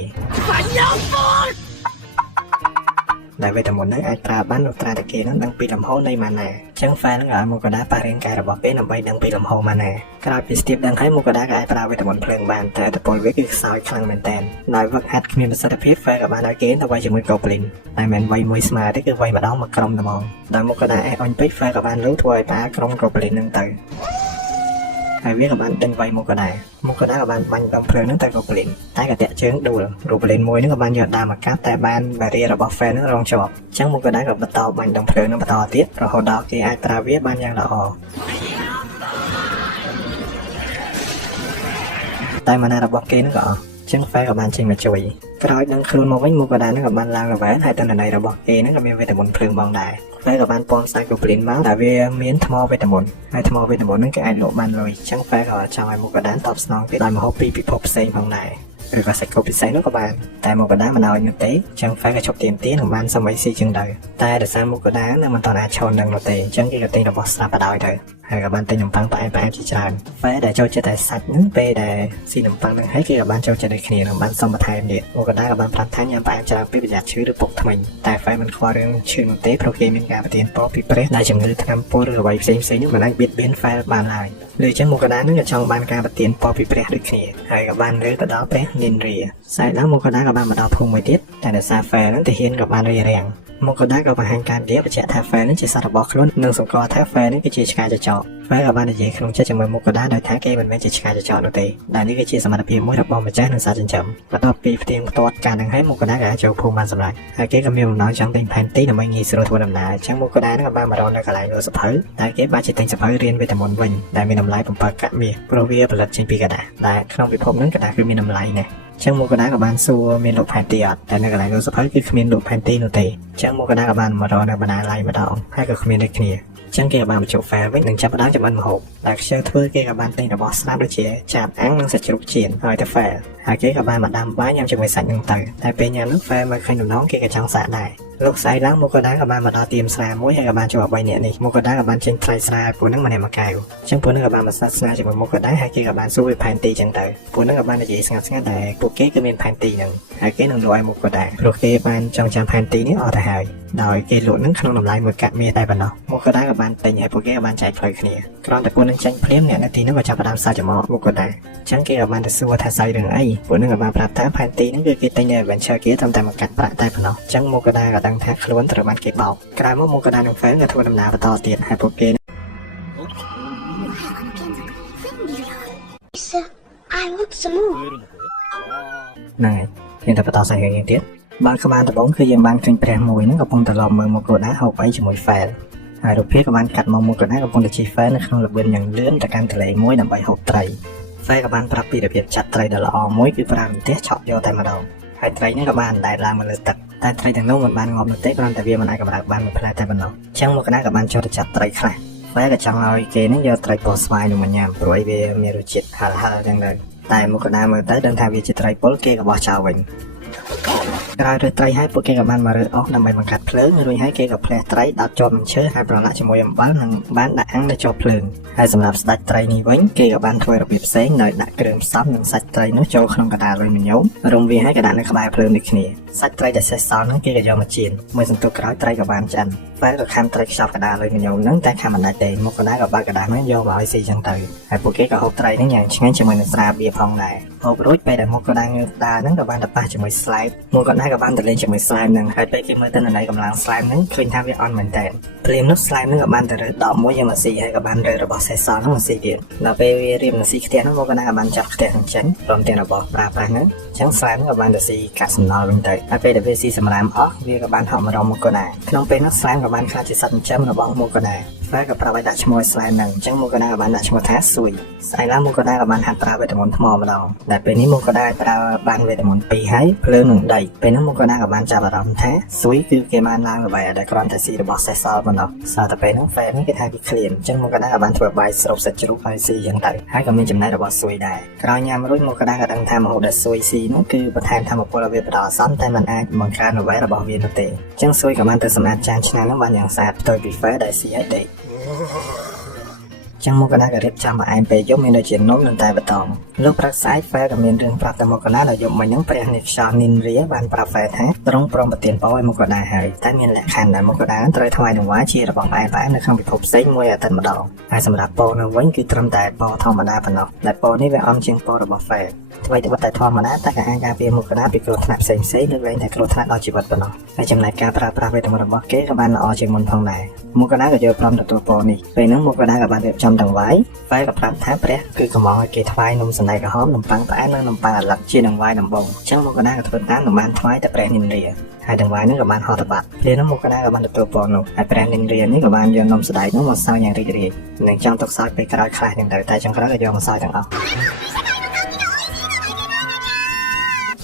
ដែលវេទមន្តហ្នឹងអាចប្រើបានលុះត្រាតែគេនឹងដឹងពីលំហូរនៃម៉ាណាចឹងហ្វែនឹងឲ្យមកក៏ដែរប៉ះរាងកាយរបស់គេដើម្បីដឹងពីលំហូរម៉ាណាក្រោយពីស្ទាបដឹងហើយមកក៏ដែរក៏អាចប្រើវេទមន្តភ្លើងបានតែឥទ្ធិពលវាគឺខ្សោយខ្លាំងមែនតើដោយវឹកហាត់គ្មានប្រសិទ្ធភាពហ្វែក៏បានឲ្យគេទៅវាយជាមួយកូប្លីនតែមិនវាយមួយស្មើទេគឺវាយម្ដងមកក្រុមតែហ្មងដោយមកក៏ដែរអេអុញពេកហ្វែក៏បានលូធ្វើឲ្យប៉ាក្រុមកូប្លីនហ្នឹងទៅ ហើយវាក៏បានដេញវាយមកក៏ដែរក៏បានបាញ់ដំភ្លើងហ្នឹងតែក៏ប្លិនតែក៏តាក់ជើងដួលរូបប្លិនមួយហ្នឹងក៏បានយកដាមមកកាត់តែបានបារីរបស់ fan ហ្នឹងរងជាប់អញ្ចឹងមកក៏ដែរក៏បន្តបាញ់ដំភ្លើងហ្នឹងបន្តទៀតរហូតដល់គេអាចប្រើវាបានយ៉ាងល្អតែម៉ាណារបស់គេហ្នឹងក៏អស់ចឹង fan ក៏បានចេញមកជួយក្រោយនឹងខ្លួនមកវិញមកក៏ដែរហ្នឹងក៏បានឡើងល្វែនហើយតនន័យរបស់គេហ្នឹងក៏មានវេទមន្តភ្លើងបងដែរ Fan ក៏បានពណ៌សាច់ក៏ប្លិនមកតែវាមានថ្មវេទមន្តហើយថ្មវេទមន្តហ្នឹងគេអាចលក់បានលុយចឹង Fan ក៏ចង់ឲ្យមកក៏ដែរតបស្នងគេដោយមហូបពីពិភពផ្សេងផងដែរឬក៏សាច់គោពិសេសនោះក៏បានតែមកក៏ដែរមិនឲ្យនោះទេចឹង Fan ក៏ជប់ទៀមទានឹងបានសម័យស៊ីចឹងដែរតែដោយសារមកក៏ដែរនៅមិនតអាចឈរនឹងនោះទេចឹងគេក៏ទិញរបស់ស្រាប់បដ ហើយក៏បានទិញនំប៉័ងផ្អែមជាច្រើន Fan ដែលចូលចិត្តតែសាច់ហ្នឹងពេលដែលស៊ីនំប៉័ងហ្នឹងហើយគេក៏បានចូលចិត្តដូចគ្នានឹងបានសុំបន្ថែមទៀតមកក៏ដែរក៏បានប្រាប់ថាញ៉ាំផ្អែមច្រើនពេកប្រយ័ត្នឈឺឬពុកធ្មេញតែ Fan មិនខ្វល់រឿងឈឺនោះទេព្រោះគេមានការប្រទានពរពីព្រះដែលជំងឺថ្នាំពុលឬអ្វីផ្សេងៗនេះមិនអាចបៀតបៀន Fan បានឡើយលើចឹងមកក៏ដែរនឹងក៏ចង់បានការប្រទានពរពីព្រះដូចគ្នាហើយក៏បានរើទៅដល់ព្រះនិនរាស្អែកឡើងមកក៏ដែរក៏បានមកដល់ភូមិមួយទៀតតែដោយសារ Fan ហ្នឹងទាហានក៏បានរារាំង មកក៏ដែរក៏បង្ហាញការនិយាយបញ្ជាក់ថា Fan នេះជាសត្វរបស់ខ្លួននិងសង្កត់ថា Fan នេះគឺជាឆ្កែចចក Fan ក៏បាននិយាយក្នុងចិត្តជាមួយមកក៏ដែរដោយថាគេមិនមែនជាឆ្កែចចកនោះទេដែលនេះគឺជាសមត្ថភាពមួយរបស់ម្ចាស់និងសត្វចិញ្ចឹមបន្ទាប់ពីផ្ទៀងផ្ទាត់ការនឹងហើយមកក៏ដែរក៏ចូលភូមិបានសម្រេចហើយគេក៏មានបំណងចង់ទិញផែនទីដើម្បីងាយស្រួលធ្វើដំណើរអញ្ចឹងមកក៏ដែរក៏បានមករកនៅកន្លែងលក់សភៅតែគេបានជិះទិញសភៅរៀនវេទមន្តវិញដែលមានតម្លៃ7កៈមាសព្រោះវាផលិតចេញពីกระดาษដែលក្នុងពិភពហ្នឹងกระดาษគឺមានតម្លៃណាស់ ចឹងមកក៏ដែរក៏បានសួរមានលោកផែនទីអត់តែនៅកន្លែងលោកសភៅគឺគ្មានលោកផែនទីនោះទេចឹងមកក៏ដែរក៏បានមករកនៅបណ្ណាល័យម្ដងហើយក៏គ្មានដូចគ្នាចឹងគេក៏បានបញ្ចុះ Fan វិញនិងចាប់ផ្ដើមចម្អិនម្ហូបដែលខ្ជិលធ្វើគេក៏បានទិញរបស់ស្រាប់ដូចជាចាបអាំងនិងសាច់ជ្រូកចៀនហើយទៅ Fan ហើយគេក៏បានមកដាំបាយញ៉ាំជាមួយសាច់នឹងទៅតែពេលញ៉ាំនោះ Fan មកឃើញដំណងគេក៏ចង់សាកដែរលោកស្អែកឡើងមកក៏ដែរក៏បានមកដល់ទៀមស្រាមួយហើយក៏បានជួប3នាក់នេះមកក៏ដែរក៏បានចេញថ្លៃស្រាពួកហ្នឹងម្នាក់មួយកែវចឹងពួកហ្នឹងក៏បានមកសាកស្នាជាមួយមកក៏ដែរហើយគេក៏បានសួរពីផែនទីចឹងទៅពួកហ្នឹងក៏បាននិយាយស្ងាត់ៗតែពួកគេគឺមានផែនទីហ្នឹងហើយគេនឹងលក់ឲ្យមកក៏ដែរព្រោះគេបានចង់ចាំផែនទីនេះអត់ទៅហើយដោយគេលក់ហ្នឹងក្នុងតម្លៃ1កាក់មាសតែប៉ុណ្ណោះមកក៏ដែរក៏បានទិញហើយពួកគេក៏បានចែកផ្លូវគ្នាគ្រាន់តែពួកហ្នឹងចាញ់ភ្លាមអ្នកនៅទីនោះក៏ចាប់ផ្ដើមសើចមកមកក៏ដែរចឹងគេក៏បានទៅសួរថាស្អីរឿងអីពួកហ្នឹងក៏បានប្រាប់ថាផែនទីហ្នឹងគឺគេទិញនៅ Adventure គេត្រឹមតែ1កាក់ប្រាក់តែប៉ុណ្ណោះចឹងមកក៏ដែរក៏ដឹងថាខ្លួនត្រូវបានគេបោកក្រោយមកក៏ដែរនឹង Fan ក៏ធ្វើដំណើរបន្តទៀតហើយពួកគេ Sir, I want some more. ហ្នឹងហើយយើងទៅបន្តសាច់រឿងទៀតបានក្បាលដំបងគឺយើងបានឃើញព្រះមួយហ្នឹងកំពុងតែឡប់មើលមកក៏ដែរហូបអីជាមួយ Fan ហើយរូបភាពក៏បានកាត់មកក៏ដែរកំពុងតែជិះ Fan នៅក្នុងល្បឿនយ៉ាងលឿនទៅកាន់ទន្លេមួយដើម្បីហូបត្រី Fan ក៏បានប្រាប់ពីរបៀបចាត់ត្រីដ៏ល្អមួយគឺប្រើរន្ទះឆក់យកតែម្ដងហើយត្រីហ្នឹងក៏បានដែតឡើងមកលើទឹកតែត្រីទាំងនោះមិនបានងាប់នោះទេគ្រាន់តែវាមិនអាចកម្រើកបានមួយផ្លែតែប៉ុណ្ណោះអញ្ចឹងមកក៏ដែរក៏បានចូលទៅចាត់ត្រីខ្លះ Fan ក៏ចង់ឲ្យគេហ្នឹងយកត្រីពណ៌ស្វាយនោះមកញ៉ាំព្រោះអីវាមានរសជាតិហឹរហឹរអញ្ចឹងទៅតែមកក៏ដែរមើលទៅដឹងថាវាជាត្រីពុលគេក៏បោះចោលវិញ ក្រោយរើសត្រីហើយពួកគេក៏បានមករើសអស់ដើម្បីបង្កាត់ភ្លើងរួចហើយគេក៏ផ្លែត្រីដាក់ជាប់នឹងឈើហើយប្រឡាក់ជាមួយអំបិលនិងបានដាក់អាំងនៅជាប់ភ្លើងហើយសម្រាប់ស្ដាច់ត្រីនេះវិញគេក៏បានធ្វើរបៀបផ្សេងដោយដាក់គ្រឿងផ្សំនិងសាច់ត្រីនោះចូលក្នុងកណ្ដាលលុយមញោមរំវាហើយក៏ដាក់នៅក្បែរភ្លើងដូចគ្នាសាច់ត្រីដែលសេះសល់ហ្នឹងគេក៏យកមកចៀនមួយសន្ទុះក្រោយត្រីក៏បានឆ្អិន Fan ក៏ខាំត្រីខ្ចប់កណ្ដាលលុយមញោមហ្នឹងតែខាំមិនដាច់ទេមកក៏ដែរក៏បើកកណ្ដាលហ្នឹងយកមកឲ្យស៊ីចឹងទៅហើយពួកគេក៏ហូបត្រីហ្នឹងយ៉ាងឆ្ងាញ់ជាមួយនឹងស្រាបៀរផងដែរហូបរួចពេលដែលមកក៏ដែរងើបដើរហ្នឹងក៏បានទៅប៉ះជាមួយស្លែកមកក៏ដែរក៏បានទៅលេងជាមួយស្លែមហ្នឹងហើយពេលគេមើលទៅនៅកម្លាំងស្លែមហ្នឹងឃើញថាវាអន់មែនតើព្រាមនោះស្លែមហ្នឹងក៏បានទៅរើដកមួយយកមកស៊ីហើយក៏បានរើរបស់សេះសល់ហ្នឹងមកស៊ីទៀតដល់ពេលវារៀបមកស៊ីខ្ទះហ្នឹងមកក៏ដែរក៏បានចាប់ខ្ទះហ្នឹងចេញព្រមទាំងរបស់ប្រើប្រាស់ហ្នឹងចឹងស្លែមហ្នឹងក៏បានទៅស៊ីកាក់សំណល់វិញទៅហើយពេលដែលវាស៊ីសម្រាមអស់វាក៏បានហក់មករកមកក៏ដែរក្នុងពេលនោះស្លែមក៏បានខ្លាចជាសត្វចិញ្ចឹមរបស់មកក៏ដែរ Fan ក៏ប្រាប់ឲ្យដាក់ឈ្មោះស្លែមហ្នឹងអញ្ចឹងមកក៏ដែរក៏បានដាក់ឈ្មោះថាស៊ុយស្អែកឡើងមកក៏ដែរក៏បានហាត់ប្រើវេទមន្តថ្មម្ដងតែពេលនេះមកក៏ដែរប្រើបានវេទមន្ត2ហើយភ្លើងនឹងដីពេលនោះមកក៏ដែរក៏បានចាប់អារម្មណ៍ថាស៊ុយគឺគេបានឡើងល្បែដែលគ្រាន់តែស៊ីរបស់សេះសល់ប៉ុណ្ណោះសារតែពេលនោះ Fan នេះគេថាគេឃ្លានអញ្ចឹងមកក៏ដែរក៏បានធ្វើបាយស្រូបសាច់ជ្រូកហើយស៊ីអញ្ចឹងទៅហើយក៏មានចំណែករបស់ស៊ុយដែរក្រោយញ៉ាំរួចមកក៏ដែរក៏ដឹងថាម្ហូបដែលស៊ុយស៊ីនោះគឺបន្ថែមថាមពលឲ្យវាបន្តអាសន្នតែมันអាចបង្កើនល្បែរបស់វានោះទេអញ្ចឹងស៊ុយក៏បានទៅសម្អាតចានឆ្នាំនោះបានយ៉ាងស្អាតផ្ទុយពី Fan ដែលស៊ីឲ្យដេក ចឹងមកក៏ដែរក៏រៀបចំឲ្យឯងពេលយប់មានដូចជានំនិងតែបតងលោកប្រាក់ស្អែក Fan ក៏មានរឿងប្រាប់ទៅមកក៏ដែរដល់យប់មិញហ្នឹងព្រះនេះខ្យល់និនរាបានប្រាប់ Fan ថាត្រង់ព្រមប្រទានពរឲ្យមកក៏ដែរហើយតែមានលក្ខខណ្ឌដែលមកក៏ដែរត្រូវថ្វាយដង្វាយជារបស់ឯងនៅក្នុងពិភពផ្សេងមួយអាទិត្យម្ដងហើយសម្រាប់ពរនៅវិញគឺត្រឹមតែពរធម្មតាប៉ុណ្ណោះតែពរនេះវាអំជាងពររបស់ Fan ថ្មីតែតែធម្មតាតែក៏អាចការពារមកក៏ដែរពីគ្រោះថ្នាក់ផ្សេងៗលើកលែងតែគ្រោះថ្នាក់ដល់ជីវិតប៉ុណ្ណោះហើយចំណែកការប្រើប្រាស់វេទមន្តរបស់គេក៏បានល្អជាងមុនផងដែរមកក៏ដែរក៏យកព្រមទទួលពរនេះពេលហ្នឹងមកក៏ដែរក៏បានរៀបចំ ទាំងវាយហ្វែក៏ប្រាប់ថាព្រះគឺកំងឲ្យគេថ្វាយនំសណ្តែកក្រហមនំប៉័ងផ្អែមនិងនំប៉័ងអាឡឹកជានឹងវាយដំបងអញ្ចឹងមកកណាក៏ធ្វើតាមនំបានថ្វាយតែព្រះនិន្រាហើយទាំងវាយនឹងក៏បានហត់ទៅបាត់ពេលនោះមកកណាក៏បានទទួលពរនោះហើយព្រះនិន្រានេះក៏បានយកនំសណ្តែកនោះមកសោយយ៉ាងរីករាយនិងចង់ទុកសោយពេលក្រោយខ្លះយ៉ាងទៅតែចុងក្រោយក៏យកមកសោយទាំងអស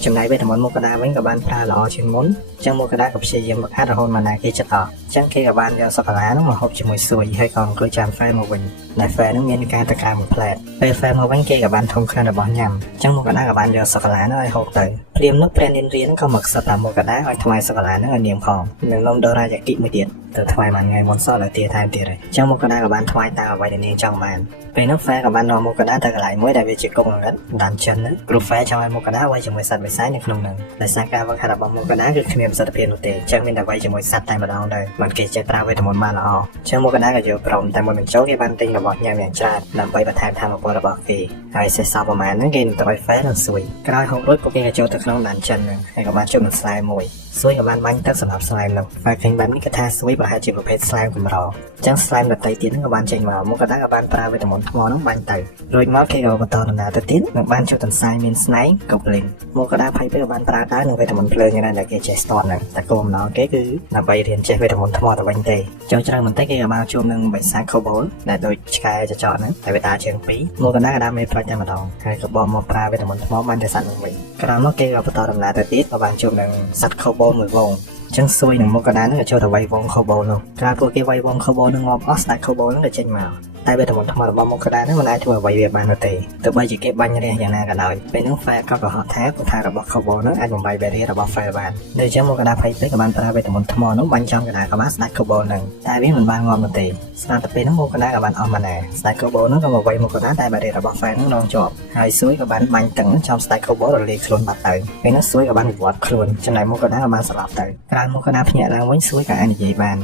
់ចំណែកវេទមន្តមកកដាវិញក៏បានប្រើល្អជាងមុនអញ្ចឹងមកកដាក៏ព្យាយាមបង្ហាត់រហូតមកណាគេចិត្តអស់អញ្ចឹងគេក៏បានយកសូកូឡានោះមកហូបជាមួយស៊ុយហើយក៏អង្គុយចាំហ្វែមកវិញដែលហ្វែនោះមានការតការមួយផ្លែតពេលហ្វែមកវិញគេក៏បានធំក្លិនរបស់ញ៉ាំអញ្ចឹងមកកដាក៏បានយកសូកូឡានោះឲ្យហូបទៅព្រាមនោះព្រះនិន្រានោះក៏មកសិតតាមមកកដាឲ្យថ្វាយសូកូឡានោះឲ្យនាងផងនិងនំដូរ៉ាយ៉ាគីមួយទៀតទៅថ្វាយមួយថ្ងៃមុនសោះលើទៀតថែមទៀតហើយអញ្ចឹងមកកដាក៏បានថ្វាយតាមអ្វីដែលនាងចង់បានពេលនោះហ្វែក៏បាននាំមកកដាទៅកន្លែងមួយដែលវាជាគុកងឹតដានចិនណាគ្រូហ្វែចង់ឲ្យមកកដាវាយជាមួយសត្វបិសាចនៅក្នុងនោះដោយសារការវឹកហាត់របស់មកកដាគឺគ្មានប្រសិទ្ធភាពនោះទេអញ្ចឹងមានតែវាយជាមួយសត្វតែម្ដងទៅមិនគេចេះប្រើវេទមន្តបានល្អអញ្ចឹងមកកដាក៏យកព្រមតែមុនបញ្ចូលគេបានទិញរបស់ញ៉ាំយ៉ាងច្រើនដើម្បីបន្ថែមថាមពលរបស់គេហើយសេះសល់ប្រមាណហ្នឹងគេនឹងទៅឲ្យហ្វែនិងស៊ុយក្រោយហូបរួចពួកគេក៏ចូលទៅក្នុងដានចិនហ្នឹងហើយក៏បានជួបនឹងស្លែមួយស៊ុយក៏បានបាញ់ទឹកសម្រាប់ស្លែមនោះហ្វែឃើញបែបនេះគេថាស៊ុយប្រហែលជាប្រភេទស្លែមកម្រអញ្ចឹងស្លែមដទៃទៀតហ្នឹងក៏បានចេញមកកដាក៏បានប្រើវេទមន្តថ្មហ្នឹងបាញ់ទៅរួចមកគេក៏បន្តដំណើរទៅទៀតនិងបានជួបទន្សាយមានស្នែងកុកលេងមកកដាភ័យពេលក៏បានប្រើដែរនឹងវេទមន្តភ្លើងយ៉ាងណាដែលគេចេះស្ទាត់ហ្នឹងតែគោលបំណងគេគឺដើម្បីរៀនចេះវេទមន្តថ្មទៅវិញទេចុងច្រើនបន្តិចគេក៏បានជួបនឹងបិសាចខូបូលដែលដូចឆ្កែចចកហ្នឹងតែវាតាជើងពីរមកកដាក៏បានមេផ្លាច់តែម្ដងហើយក៏បកមកប្រើវេទមន្តថ្មបានតែសត្វនឹងវិញក្រោយមកគេក៏បន្តដំណើរទៅទៀតក៏បានជួបនឹងសត្វខូបូលមួយវងចឹងស៊ុយនឹងមកកដានឹងក៏ចូលទៅវាយវងខូបូលនោះក្រោយពួកគេវាយវងខូបូលនឹងងាប់អស់ស្ដេចខូបូលនឹងក៏ចេញមកតែវេទមន្តថ្មរបស់មកកដានឹងមិនអាចធ្វើអ្វីវាបាននោះទេទោះបីជាគេបាញ់រះយ៉ាងណាក៏ដោយពេលនោះហ្វែក៏កុហកថាពុថារបស់ខូបូលនឹងអាចបំបីវេរារបស់ហ្វែបានដូច្នេះមកកដាភ័យពេកក៏បានប្រើវេទមន្តថ្មនោះបាញ់ចំកដាក៏បានស្ដេចខូបូលនឹងតែវាមិនបានងាប់នោះទេស្រាប់តែពេលនោះមកកដាក៏បានអស់ម៉ាណាស្ដេចខូបូលនឹងក៏មកវាយមកកដាតែវេរារបស់ហ្វែនឹងរងជាប់ហើយស៊ុយក៏បានបាញ់ទឹកចំស្ដេចខូបូលរលាយខ្លួនបាត់ទៅពេលនោះស៊ុយក៏បានវិវត្តខ្លួនចំណែកមកកដាក៏បានស្លាប់ទៅក្រោយមកកដាភ្ញាក់ឡើងវិញស៊ុយក៏អាចនិយាយបាន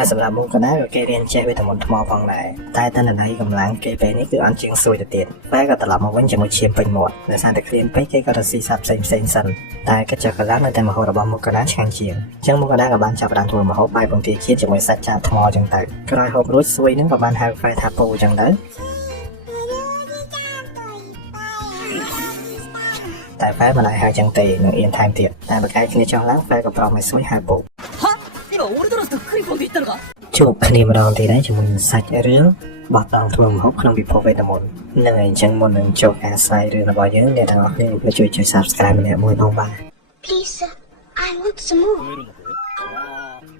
ហើយសម្រាប់មុខកណ្ដាលក៏គេរៀនចេះវេទមន្តថ្មផងដែរតែតនន័យកម្លាំងគេពេលនេះគឺអន់ជាងស៊ុយទៅទៀតតែក៏ត្រឡប់មកវិញជាមួយឈាមពេញមាត់ដោយសារតែគ្រាមពេកគេក៏ទៅស៊ីសត្វផ្សេងសិនតែក៏ចុះកន្លងនៅតែមហូបរបស់មុខកណ្ដាលឆ្ងាញ់ជាងអញ្ចឹងមុខកណ្ដាលក៏បានចាប់ផ្ដើមធ្វើម្ហូបបាយពងទាជាតិជាមួយសាច់ចាបថ្មអញ្ចឹងទៅក្រោយហូបរួចស៊ុយនឹងក៏បានហៅហ្វែថាពូអញ្ចឹងទៅតែហ្វែមិនអាចហៅចឹងទេនឹងអៀនថែមទៀតតែបកកាយគ្នាចង់ឡើងហ្វែក៏ប្រមឲ្យស៊ុយហៅពូជួបគ្នាម្ដងទៀតដែរជាមួយសាច់រឿងបោះតង់ធ្វើម្ហូបក្នុងពិភពវេទមន្តនឹងអញ្ចឹងមុននឹងចូលការស្ដាយរឿងរបស់យើងអ្នកទាំងអស់គ្នាជួយ Subscribe ម្នាក់មួយផងបាទ Please, sir. I want some more.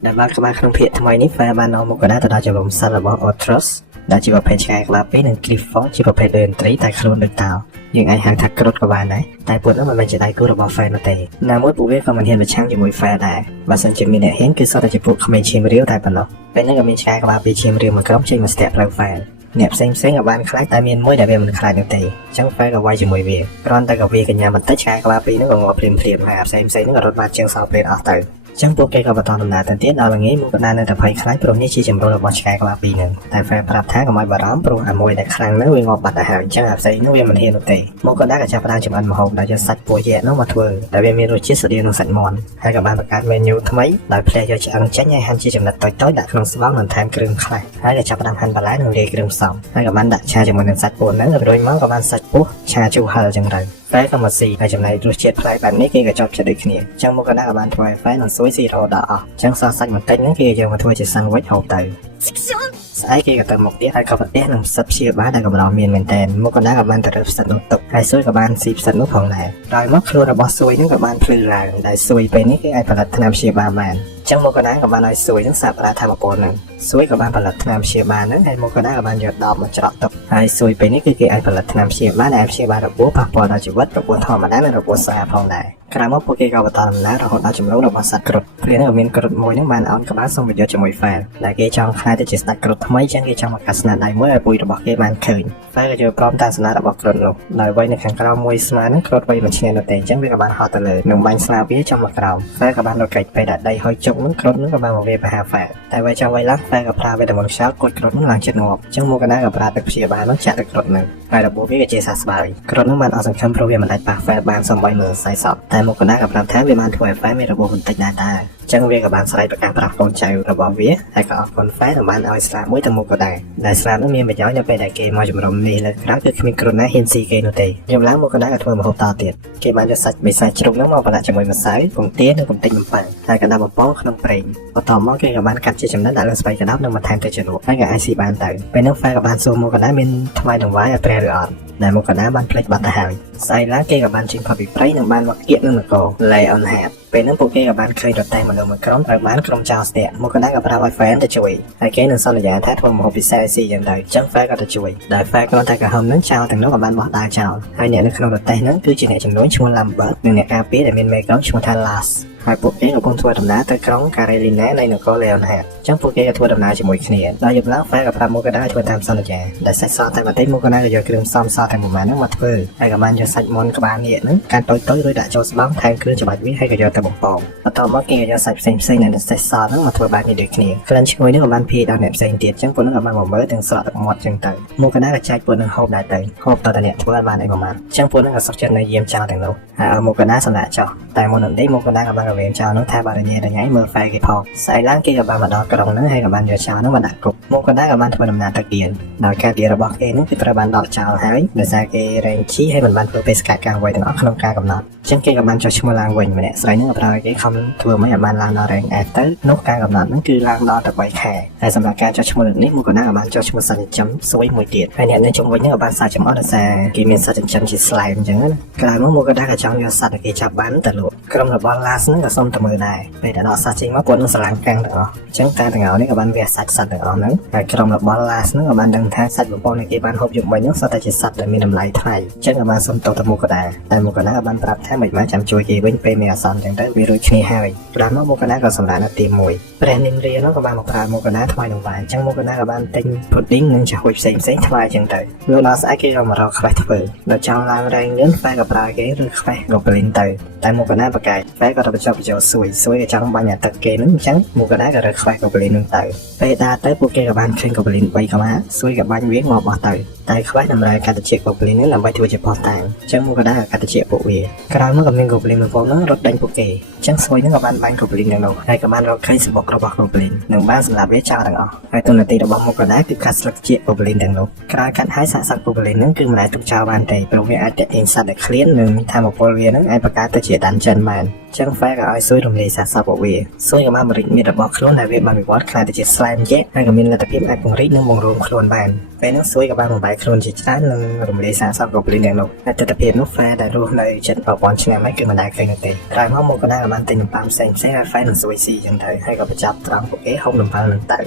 ដែលបានក្បាលក្នុងភាគថ្មីនេះ Fair បាននាំមកកណ្ដាលទៅដល់ជំរំសត្វរបស់ Otros ដែលជាប្រភេទឆ្កែក្បាលពីរនិង Clifford ជាប្រភេទតន្ត្រីតែខ្លួនដូចតោយើងអាចហៅថាគ្រុឌក៏បានដែរតែពួកនោះមិនមែនជាដៃគូរបស់ Fair នោះទេណាមួយពួកវាក៏មិនហ៊ានប្រឆាំងជាមួយ Fair ដែរបើសិនជាមានអ្នកហ៊ានគឺសុទ្ធតែជាពួកក្មេងឈាមរាវតែប៉ុណ្ណោះពេលនេះក៏មានឆ្កែក្បាលពីរឈាមរាវមួយក្រុមចេញមកស្ទាក់ផ្លូវ Fair អ្នកផ្សេងក៏បានខ្លាចតែមានមួយដែលវាមិនខ្លាចនោះទេអញ្ចឹង Fair ក៏វាយជាមួយវាគ្រាន់តែក៏វាកញ្ញាបន្តិចឆ្កែក្បាលពីរនោះក៏ងាប់ភ្លាមហើយផ្សេងនោះក៏រត់បាត់ជាងសោព្រេតអស់ទៅចឹងពួកគេក៏បន្តដំណើរទៅទៀតដល់ល្ងាចមកកណ្ដាលនៅតែភ័យខ្លាចព្រោះនេះជាជំរុំរបស់ឆ្កែក្បាលពីរនឹងតែ Fair ប្រាប់ថាកុំឲ្យបារម្ភព្រោះអាមួយដែលខ្លាំងនោះវាងាប់បាត់ទៅហើយអញ្ចឹងអាផ្សេងនោះវាមិនហ៊ាននោះទេមកកណ្ដាលក៏ចាប់ផ្ដើមចម្អិនម្ហូបដែលយកសាច់ពោះយែកនោះមកធ្វើតែវាមានរសជាតិស្តៀងនឹងសាច់មាន់ហើយក៏បានបង្កើត menu ថ្មីដោយផ្លែយកឆ្អឹងចេញឲ្យហាន់ជាចំណិតតូចៗដាក់ក្នុងស្បោងនិងថែមគ្រឿងខ្លះហើយក៏ចាប់ផ្ដើមហាន់បន្លែនិងលាយគ្រឿងផ្សំហើយក៏បានដាក់ឆាជាមួយនឹងសាច់ពោះហ្នឹងរួចមកក៏បានសាច់ពោះឆាជូរហឹរចឹងទៅតែក៏មកស៊ីហើយចំណែករសជាតិប្លែកបែបនេះគេក៏ចប់ចិត្តដូចគ្នាអញ្ចឹងមកកណ្ដាលក៏បានធ្វើឲ្យហ្វែនិងស៊ុយស៊ីរហូតដល់អស់អញ្ចឹងសល់សាច់បន្តិចហ្នឹងគេយកមកធ្វើជាសាំងវិចហូបទៅស្អែកគេក៏ទៅមកទៀតហើយក៏ប្រទះនឹងផ្សិតព្យាបាលដែលកម្រមានមែនតែនមកកណ្ដាលក៏បានទៅរើផ្សិតនោះទុកហើយស៊ុយក៏បានស៊ីផ្សិតនោះផងដែរដោយមកខ្លួនរបស់ស៊ុយហ្នឹងក៏បានភ្លឺឡើងដែលស៊ុយពេលនេះគេអាចផលិតថ្នាំព្យាបាលបានចឹងមកកណ្ដាលក៏បានឲ្យស៊ុយនឹងសាកប្រើថាមពលហ្នឹងស៊ុយក៏បានផលិតថ្នាំព្យាបាលហ្នឹងហើយមកកណ្ដាលក៏បានយកដបមកច្រកទុកហើយស៊ុយពេលនេះគឺគេអាចផលិតថ្នាំព្យាបាលដែលព្យាបាលរបួសប៉ះពាល់ដល់ជីវិតរបួសធម្មតានិងរបួសស្រាលផងដែរក្រោយមកពួកគេក៏បន្តដំណើររហូតដល់ជំរំរបស់សត្វគ្រុឌព្រានក៏មានគ្រុឌមួយហ្នឹងបានអោនក្បាលសុំប្រយោជន៍ជាមួយហ្វែដែលគេចង់ខ្លាចទៅជាស្ដេចគ្រុឌថ្មីចឹងគេចង់មកកាត់ស្នាដៃមួយឲ្យពុយរបស់គេបានឃើញហ្វែក៏យកព្រមតាមស្នារបស់គ្រុឌនោះដោយវ័យនៅខាងក្រោមមួយស្មើនឹងគ្រុឌវ័យមិនឆ្ងាយនោះទេចឹងវាក៏បានហត់ទៅលើនឹងបាញ់ស្លាបវាចំមកក្រោមហ្វែក៏បានរត់គេចពេលដាក់ដីហុយជុកនឹងគ្រុឌនឹងក៏បានមកវាប្រហារហ្វែតែវ័យចាំវ័យឡើងហ្វែក៏ប្រើវេទមន្តខ្យល់គត់គ្រុឌនឹងឡើងចិត្តងាប់ចឹងមកកណ្ដាលក៏ប្រើទឹកព្យាបាលនោះចាក់ទឹកគ្រុឌនឹងហើយរបួសវាក៏ជាសះស្បើយគ្រុឌនឹងបានអស់សង្ឃឹមព្រោះវាមិនអាចប៉ះហ្វែបានសំបីមើលសៃសពតែមកកណ្ដាលក៏ប្រាប់ថាវាបានធ្វើឲ្យហ្វែមានរបួសបន្តិចដែរ ចឹងវាក៏បានស្រែកប្រកាសប្រាប់កូនចៅរបស់វាហើយក៏អរគុណហ្វែនបានឲ្យស្លាបមួយទៅមុខក៏ដែរដែលស្លាបនោះមានប្រយោជន៍នៅពេលដែលគេមកជំរុំនេះលើក្រៅគឺគ្មានគ្រូណាហ៊ានស៊ីគេនោះទេយប់ឡើងមុខក៏ដែរក៏ធ្វើម្ហូបតទៀតគេបានយកសាច់បិសាចជ្រូកនោះមកប្រដាក់ជាមួយម្សៅពងទានិងកំទេចបំពៅហើយក៏ដាក់បំពងក្នុងប្រេងបន្ទាប់មកគេក៏បានកាត់ជាចំណិតដាក់លើស្បៃកណ្ដាប់និងបន្ថែមទឹកជ្រលក់ហើយក៏អាចស៊ីបានទៅពេលនោះហ្វែក៏បានសួរមុខក៏ដែរមានថ្វាយដង្វាយឲ្យព្រះឬអត់ដែលមុខកណ្ដាលបានភ្លេចបាត់ទៅហើយស្អែកឡើងគេក៏បានចេញផុតពីព្រៃនិងបានមកគៀកនឹងនគរលែអនហាតពេលនោះពួកគេក៏បានឃើញរទេះមនុស្សមួយក្រុមត្រូវបានក្រុមចោរស្ទាក់មុខកណ្ដាលក៏ប្រាប់ឲ្យហ្វែនទៅជួយហើយគេនឹងសន្យាថាធ្វើម្ហូបពិសេសស៊ីយ៉ាងទៅចឹងហ្វែនក៏ទៅជួយដែលហ្វែនគ្រាន់តែកំហឹមនឹងចោរទាំងនោះក៏បានបោះដើរចោលហើយអ្នកនៅក្នុងរទេះនោះគឺជាអ្នកចំនួនឈ្មោះ Lambert និងអ្នកការពារដែលមានមេក្រុមឈ្មោះថា Las ហើយពួកគេកំពុងធ្វើដំណើរទៅក្រុង Carolina នៃនគរ Leonhardt ចឹងពួកគេក៏ធ្វើដំណើរជាមួយគ្នាដល់យប់ឡើងហ្វែនក៏ប្រាប់មុខកណ្ដាលធ្វើតាមសន្យាដែលសាច់សតែបន្តិចមុខកណ្ដាលក៏យកគ្រឿងផ្សំសតែប្រមាណនោះមកធ្វើហើយក៏បានយកសាច់មាន់ក្បាលនាគហ្នឹងកាន់តូចៗរួចដាក់ចូលស្បង់ថែមគ្រឿងច្បាច់វាហើយក៏យកទៅបំពងបន្ទាប់មកគេក៏យកសាច់ផ្សេងៗនៃសាច់សហ្នឹងមកធ្វើបែបនេះដូចគ្នាក្លិនឈ្ងុយនេះក៏បានភាយដល់អ្នកផ្សេងទៀតចឹងពួកហ្នឹងក៏បានមកមើលទាំងស្រក់ទឹកមាត់ចឹងទៅមុខកណ្ដាលក៏ចែកពួកហ្នឹងហូបដែរទៅហូបតតែអ្នកធ្វើបានអីប្រមាណចឹងពួកហ្នឹងក៏សុខចិត្តនៅយាមចោលទាំងនោះហើយឲ្យមុខកណ្ដាលសម្រាប់ចោលតែមុននឹងនេះមុខកណ្ដាលក៏បានរវេងចោលនោះថាបារញ៉េថ្ងៃមើលហ្វែគេផងស្អែកឡើងគេក៏បានមកដល់ក្រុងហ្នឹងហើយក៏បានយកចោលនោះមកដាក់គុកមុខកណ្ដាលក៏បានធ្វើដំណើរទៅគៀនដោយការគៀនរបស់គេនោះគឺត្រូវបានដកចោលហើយដោយសារគេរែងឈីហើយមិនបានធ្វើបេសកកម្មអ្វីទាំងអស់ក្នុងការកំណត់ចឹងគេក៏បានចុះឈ្មោះឡើងវិញម្នាក់ស្រីហ្នឹងក៏ប្រើឲ្យគេខំធ្វើមិនឲ្យបានឡើងដល់រែង F ទៅនោះការកំណត់ហ្នឹងគឺឡើងដល់ទៅ3ខែហើយសម្រាប់ការចុះឈ្មោះនេះមុខកណ្ដាលក៏បានចុះឈ្មោះសត្វចិញ្ចឹមស្រួយមួយទៀតហើយអ្នកនៅជុំវិញហ្នឹងក៏បានសាកចំអត់ដោយសារគេមានសត្វចិញ្ចឹមជាស្លែមចឹងណាក្រោយមកមុខកណ្ដាលក៏ចង់យកសត្វដែលគេចាប់បានទៅលក់ក្រុមរបស់ Las ហ្នឹងក៏សុំទៅមើលដែរពេលដែលដកសត្វចេញមកពួកនឹងស្រឡាំងកាំងទាំងអស់ចឹងតាទាំងអស់នេះក៏បានវះសាច់សត្វទាំងអស់ហ្នឹងហើយក្រុមរបស់ Las ហ្នឹងក៏បានដឹងថាសាច់បំពងដែលគេបានហូបយកមិញហ្នឹងសុទ្ធតែជាសត្វដែលមានតម្លៃថ្លៃចឹងក៏បានសុំទោសទៅមុខកណ្ដាលតែមុខកណ្ដាលក៏បានប្រាប់ថាមិនបានចាំជួយគេវិញពេលមានអាសន្នចឹងទៅវារួចគ្នាហើយក្រោយមកមុខកណ្ដាលក៏សម្រាប់នៅទី1ព្រះនិមរានោះក៏បានមកប្រើមុខកណ្ដាលថ្វាយនឹងបាយចឹងមុខកណ្ដាលក៏បានទិញ pudding និងចាហួយផ្សេងៗថ្វាយចឹងទៅលោកដល់ស្អែកគេក៏មករកខ្វេះធ្វើដល់ចង់ឡើងរែងលឿនហ្វែក៏ប្រើគេឬខ្វេះ Goblin ទៅតែមុខកណ្ដាលប្រកែកហ្វែក៏ទៅបញ្ចុះបញ្ចូលសួយក៏ចង់បាញ់អាទឹកគេហ្នឹងអញ្ចឹងមុខកណ្ដាលក៏រើខ្វះ Goblin ហ្នឹងទៅពេលដើរទៅពួកគេក៏បានឃើញ Goblin 3ក្បាលសួយក៏បាញ់វាមកបោះទៅតែខ្វះតម្រូវកាត់តិច Goblin ហ្នឹងដើម្បីធ្វើជាផុសតាំងអញ្ចឹងមុខកណ្ដាលក៏កាត់តិចពួកវាក្រោយមកក៏មាន Goblin មួយផងហ្នឹងរត់ដេញពួកគេអញ្ចឹងសួយហ្នឹងក៏បានបាញ់ Goblin ទាំងនោះហើយក៏បានរកឃើញសំបុករបស់ Goblin និងបានសម្លាប់វាចោលទាំងអស់ហើយទូនាទីរបស់មុខកណ្ដាលគឺកាត់ស្លឹកជា Goblin ទាំងនោះក្រោយកាត់ហើយសាកសត្វ Goblin ហ្នឹងគឺមិនអាចទុកចោលបានទេព្រោះវាអាចទាក់ទាញសត្វដែលឃ្លាននិងធម្មពលវាហ្នឹងអាចបង្កើតទៅជា Dungeon បានចឹងហ្វែក៏ឲ្យសួយរំលាយសាសពួកវាសួយក៏បានបរិយាមាសរបស់ខ្លួនដែលវាបានវិវត្តខ្លាយទៅជា Slime Jack ហើយក៏មានលទ្ធភាពអាចពង្រីកនិងបង្រួមខ្លួនបានពេលនោះសួយក៏បានបំបែកខ្លួនជាច្រើននិងរំលាយសាស Goblin ទាំងនោះតែទស្សនវិជ្ជានោះហ្វែដែលរស់នៅជិត1000ឆ្នាំហើយគឺមិនដែលឃើញនោះទេក្រោយមកមុខកណ្ដាលក៏បានទិញនំប៉័ងផ្សេងៗឲ្យហ្វែនិងសួយស៊ីចឹងទៅហើយក៏បញ្ចប់ត្រង់ពួកគេហូបនំប៉័ងនឹងទៅ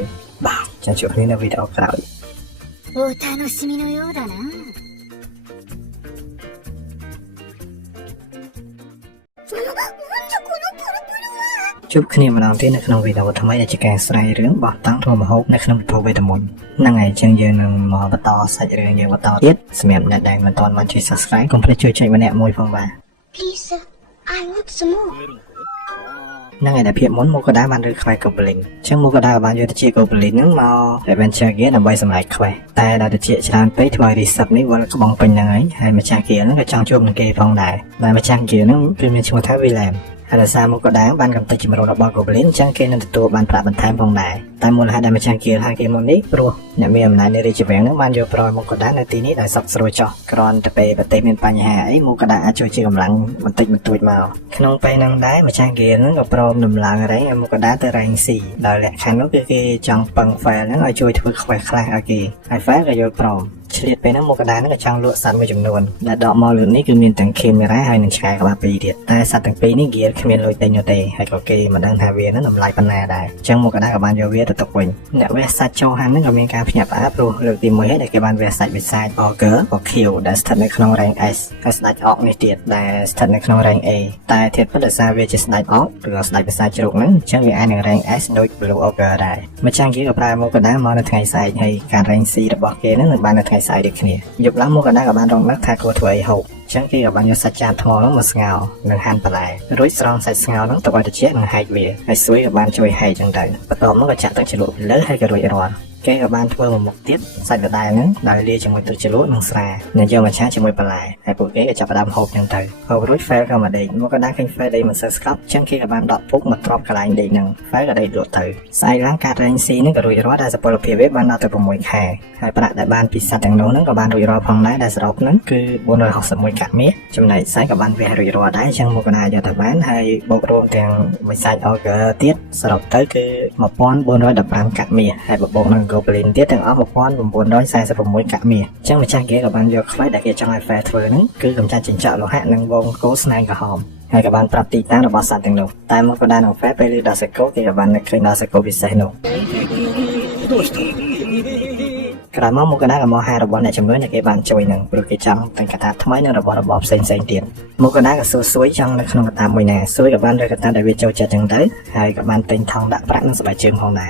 បាទចឹងជួបគ្នានៅវីដេអូក្រោយお楽しみのようだな。ជួបគ្នាម្ដងទៀតនៅក្នុងវីដេអូថ្មីដែលជាការស្រាយរឿងបោះតង់ធ្វើម្ហូបនៅក្នុងពិភពវេទមន្តហ្នឹងហើយចឹងយើងនឹងមកបន្តសាច់រឿងយើងបន្តទៀតសម្រាប់អ្នកដែលមិនទាន់បានជួយ Subscribe កុំភ្លេចជួយចុចម្នាក់មួយផងបាទ Please, sir, I want some more. ហ្នឹងហើយដែលភាពមុនមុខកណ្ដាលបានរើខ្វែ Goblin ចឹងមុខកណ្ដាលបានយកទៅជា Goblin ហ្នឹងមក Adventure Gear ដើម្បីសម្រេចខ្វែតែដល់ទៅជាច្រើនពេកធ្វើឲ្យ Reset នេះវល់ក្បងពេញហ្នឹងហើយម្ចាស់ Gear ហ្នឹងក៏ចង់ជួបនឹងគេផងដែរតែម្ចាស់ Gear ហ្នឹងគឺមានឈ្មោះថា Willemហើយដោយសារមុខកណ្ដាលបានកំទេចជំរុំរបស់ Goblin ចឹងគេនឹងទទួលបានប្រាក់បន្ថែមផងដែរតែមូលហេតុដែលម្ចាស់ Gear ហៅគេមកនេះព្រោះអ្នកមានអំណាចនៃរាជវាំងហ្នឹងបានយកប្រយមុខកណ្ដាលនៅទីនេះដោយសុខស្រួលចោះគ្រាន់តែពេលប្រទេសមានបញ្ហាអីមុខកណ្ដាលអាចជួយជាកម្លាំងបន្តិចបន្តួចមកក្នុងពេលហ្នឹងដែរម្ចាស់ Gear ហ្នឹងក៏ព្រមដំឡើងរែងឲ្យមុខកណ្ដាលទៅរែងស៊ីដោយលក្ខខណ្ឌនោះគឺគេចង់ពឹង File ហ្នឹងឲ្យជួយធ្វើខ្វះខ្លះឲ្យគេហើយ File ក៏យល់ព្រមឆ្លៀតពេលហ្នឹងមុខកណ្ដាលហ្នឹងក៏ចង់លក់សត្វមួយចំនួនដែលដកមកលើនេះគឺមានទាំង camera ហើយនិងឆ្កែក្បាលពីរទៀតតែសត្វទាំងពីរនេះ Gear គ្មានលុយទិញនោះទេហើយក៏គេមិនដឹងថាវាហ្នឹងតម្លៃប៉ុណ្ណាដែរអញ្ចឹងមុខកណ្ដាលក៏បានយកវាទៅទុកវិញអ្នកវះសាច់ចូលហាន់ហ្នឹងក៏មានការភ្ញាក់ផ្អើលព្រោះលើកទី1ហើយដែលគេបានវះសាច់វិសាច Ogre ក៏ Q ដែលស្ថិតនៅក្នុង rank S ហើយស្ដេចអុកនេះទៀតដែលស្ថិតនៅក្នុង rank A តែធៀបពិតដោយសារវាជាស្ដេចអុកឬស្ដេចវិសាចជ្រូកហ្នឹងអញ្ចឹងវាអាចនឹង rank S ដូច Blue Ogre ដែរម្ចាស់ Gear ក៏ប្រើមុខកណ្ដាលមកនៅថ្ងៃស្អែកហើយការ rank C របស់គេហ្នឹងនឹងបាននៅថ្ងៃស្អែកដូចគ្នាយប់ឡើងមុខកណ្ដាលក៏បានរងនឹកថាគួរធ្វើអីហូបចឹងគេក៏បានយកសាច់ចានថ្មនោះមកស្ងោរនិងហាន់បន្លែរួចស្រង់សាច់ស្ងោរនោះទៅឲ្យត្រជាក់និងហែកវាហើយសួយក៏បានជួយហែកចឹងទៅបន្ទាប់មកក៏ចាក់ទឹកជ្រលក់ពីលើហើយក៏រួចរាល់ គេក៏បានធ្វើមួយមុខទៀតសាច់ដដែលហ្នឹងដោយលាយជាមួយទឹកជ្រលក់និងស្រានិងយកមកឆាជាមួយបន្លែហើយពួកគេក៏ចាប់ផ្ដើមហូបហ្នឹងទៅហូបរួច Fail ក៏មកដេកមកក៏ដែរឃើញ Fail ដេកមិនសូវស្កប់ចឹងគេក៏បានដកពុកមកទ្របកន្លែងដេកហ្នឹង Fail ក៏ដេកលក់ទៅស្អែកឡើងការរែងស៊ីហ្នឹងក៏រួចរាល់ដែលសុពលភាពវាបានដល់ទៅ6ខែហើយប្រាក់ដែលបានពីសត្វទាំងនោះហ្នឹងក៏បានរួចរាល់ផងដែរដែលសរុបហ្នឹងគឺ461កាក់មាសចំណែកសាច់ក៏បានវះរួចរាល់ដែរចឹងមកក៏ដែរយកទៅបានហើយបូករួមទាំងមួយសាច់ Ogre ទៀតសរុបទៅគឺ1415កាក់មាសហើយបបូកនឹង Goblin ទៀតទាំងអស់1946កាក់មាសចឹងម្ចាស់គេក៏បានយកខ្វាយដែលគេចង់ឲ្យ Fair ធ្វើហ្នឹងគឺកម្ចាត់ចិញ្ចក់លោហៈនិងវងគោស្នែងក្រហមហើយក៏បានប្រាប់ទីតាំងរបស់សត្វទាំងនោះតែមកក៏ដែរនឹង Fair ពេលឮដល់សកលគេក៏បាននឹកឃើញដល់សកលពិសេសនោះក្រោយមកក៏ដែរក៏មកហៅរបស់អ្នកជំនួយដែលគេបានជួយនឹងព្រោះគេចង់តែកតាថ្មីនិងរបស់ផ្សេងៗទៀតមកក៏ដែរក៏សួរចង់នៅក្នុងកតាមួយណាសួរក៏បានរើកតាដែលវាចូលចិត្តចឹងទៅហើយក៏បានទិញថង់ដាក់ប្រាក់និងស្បែកជើងផងដែរ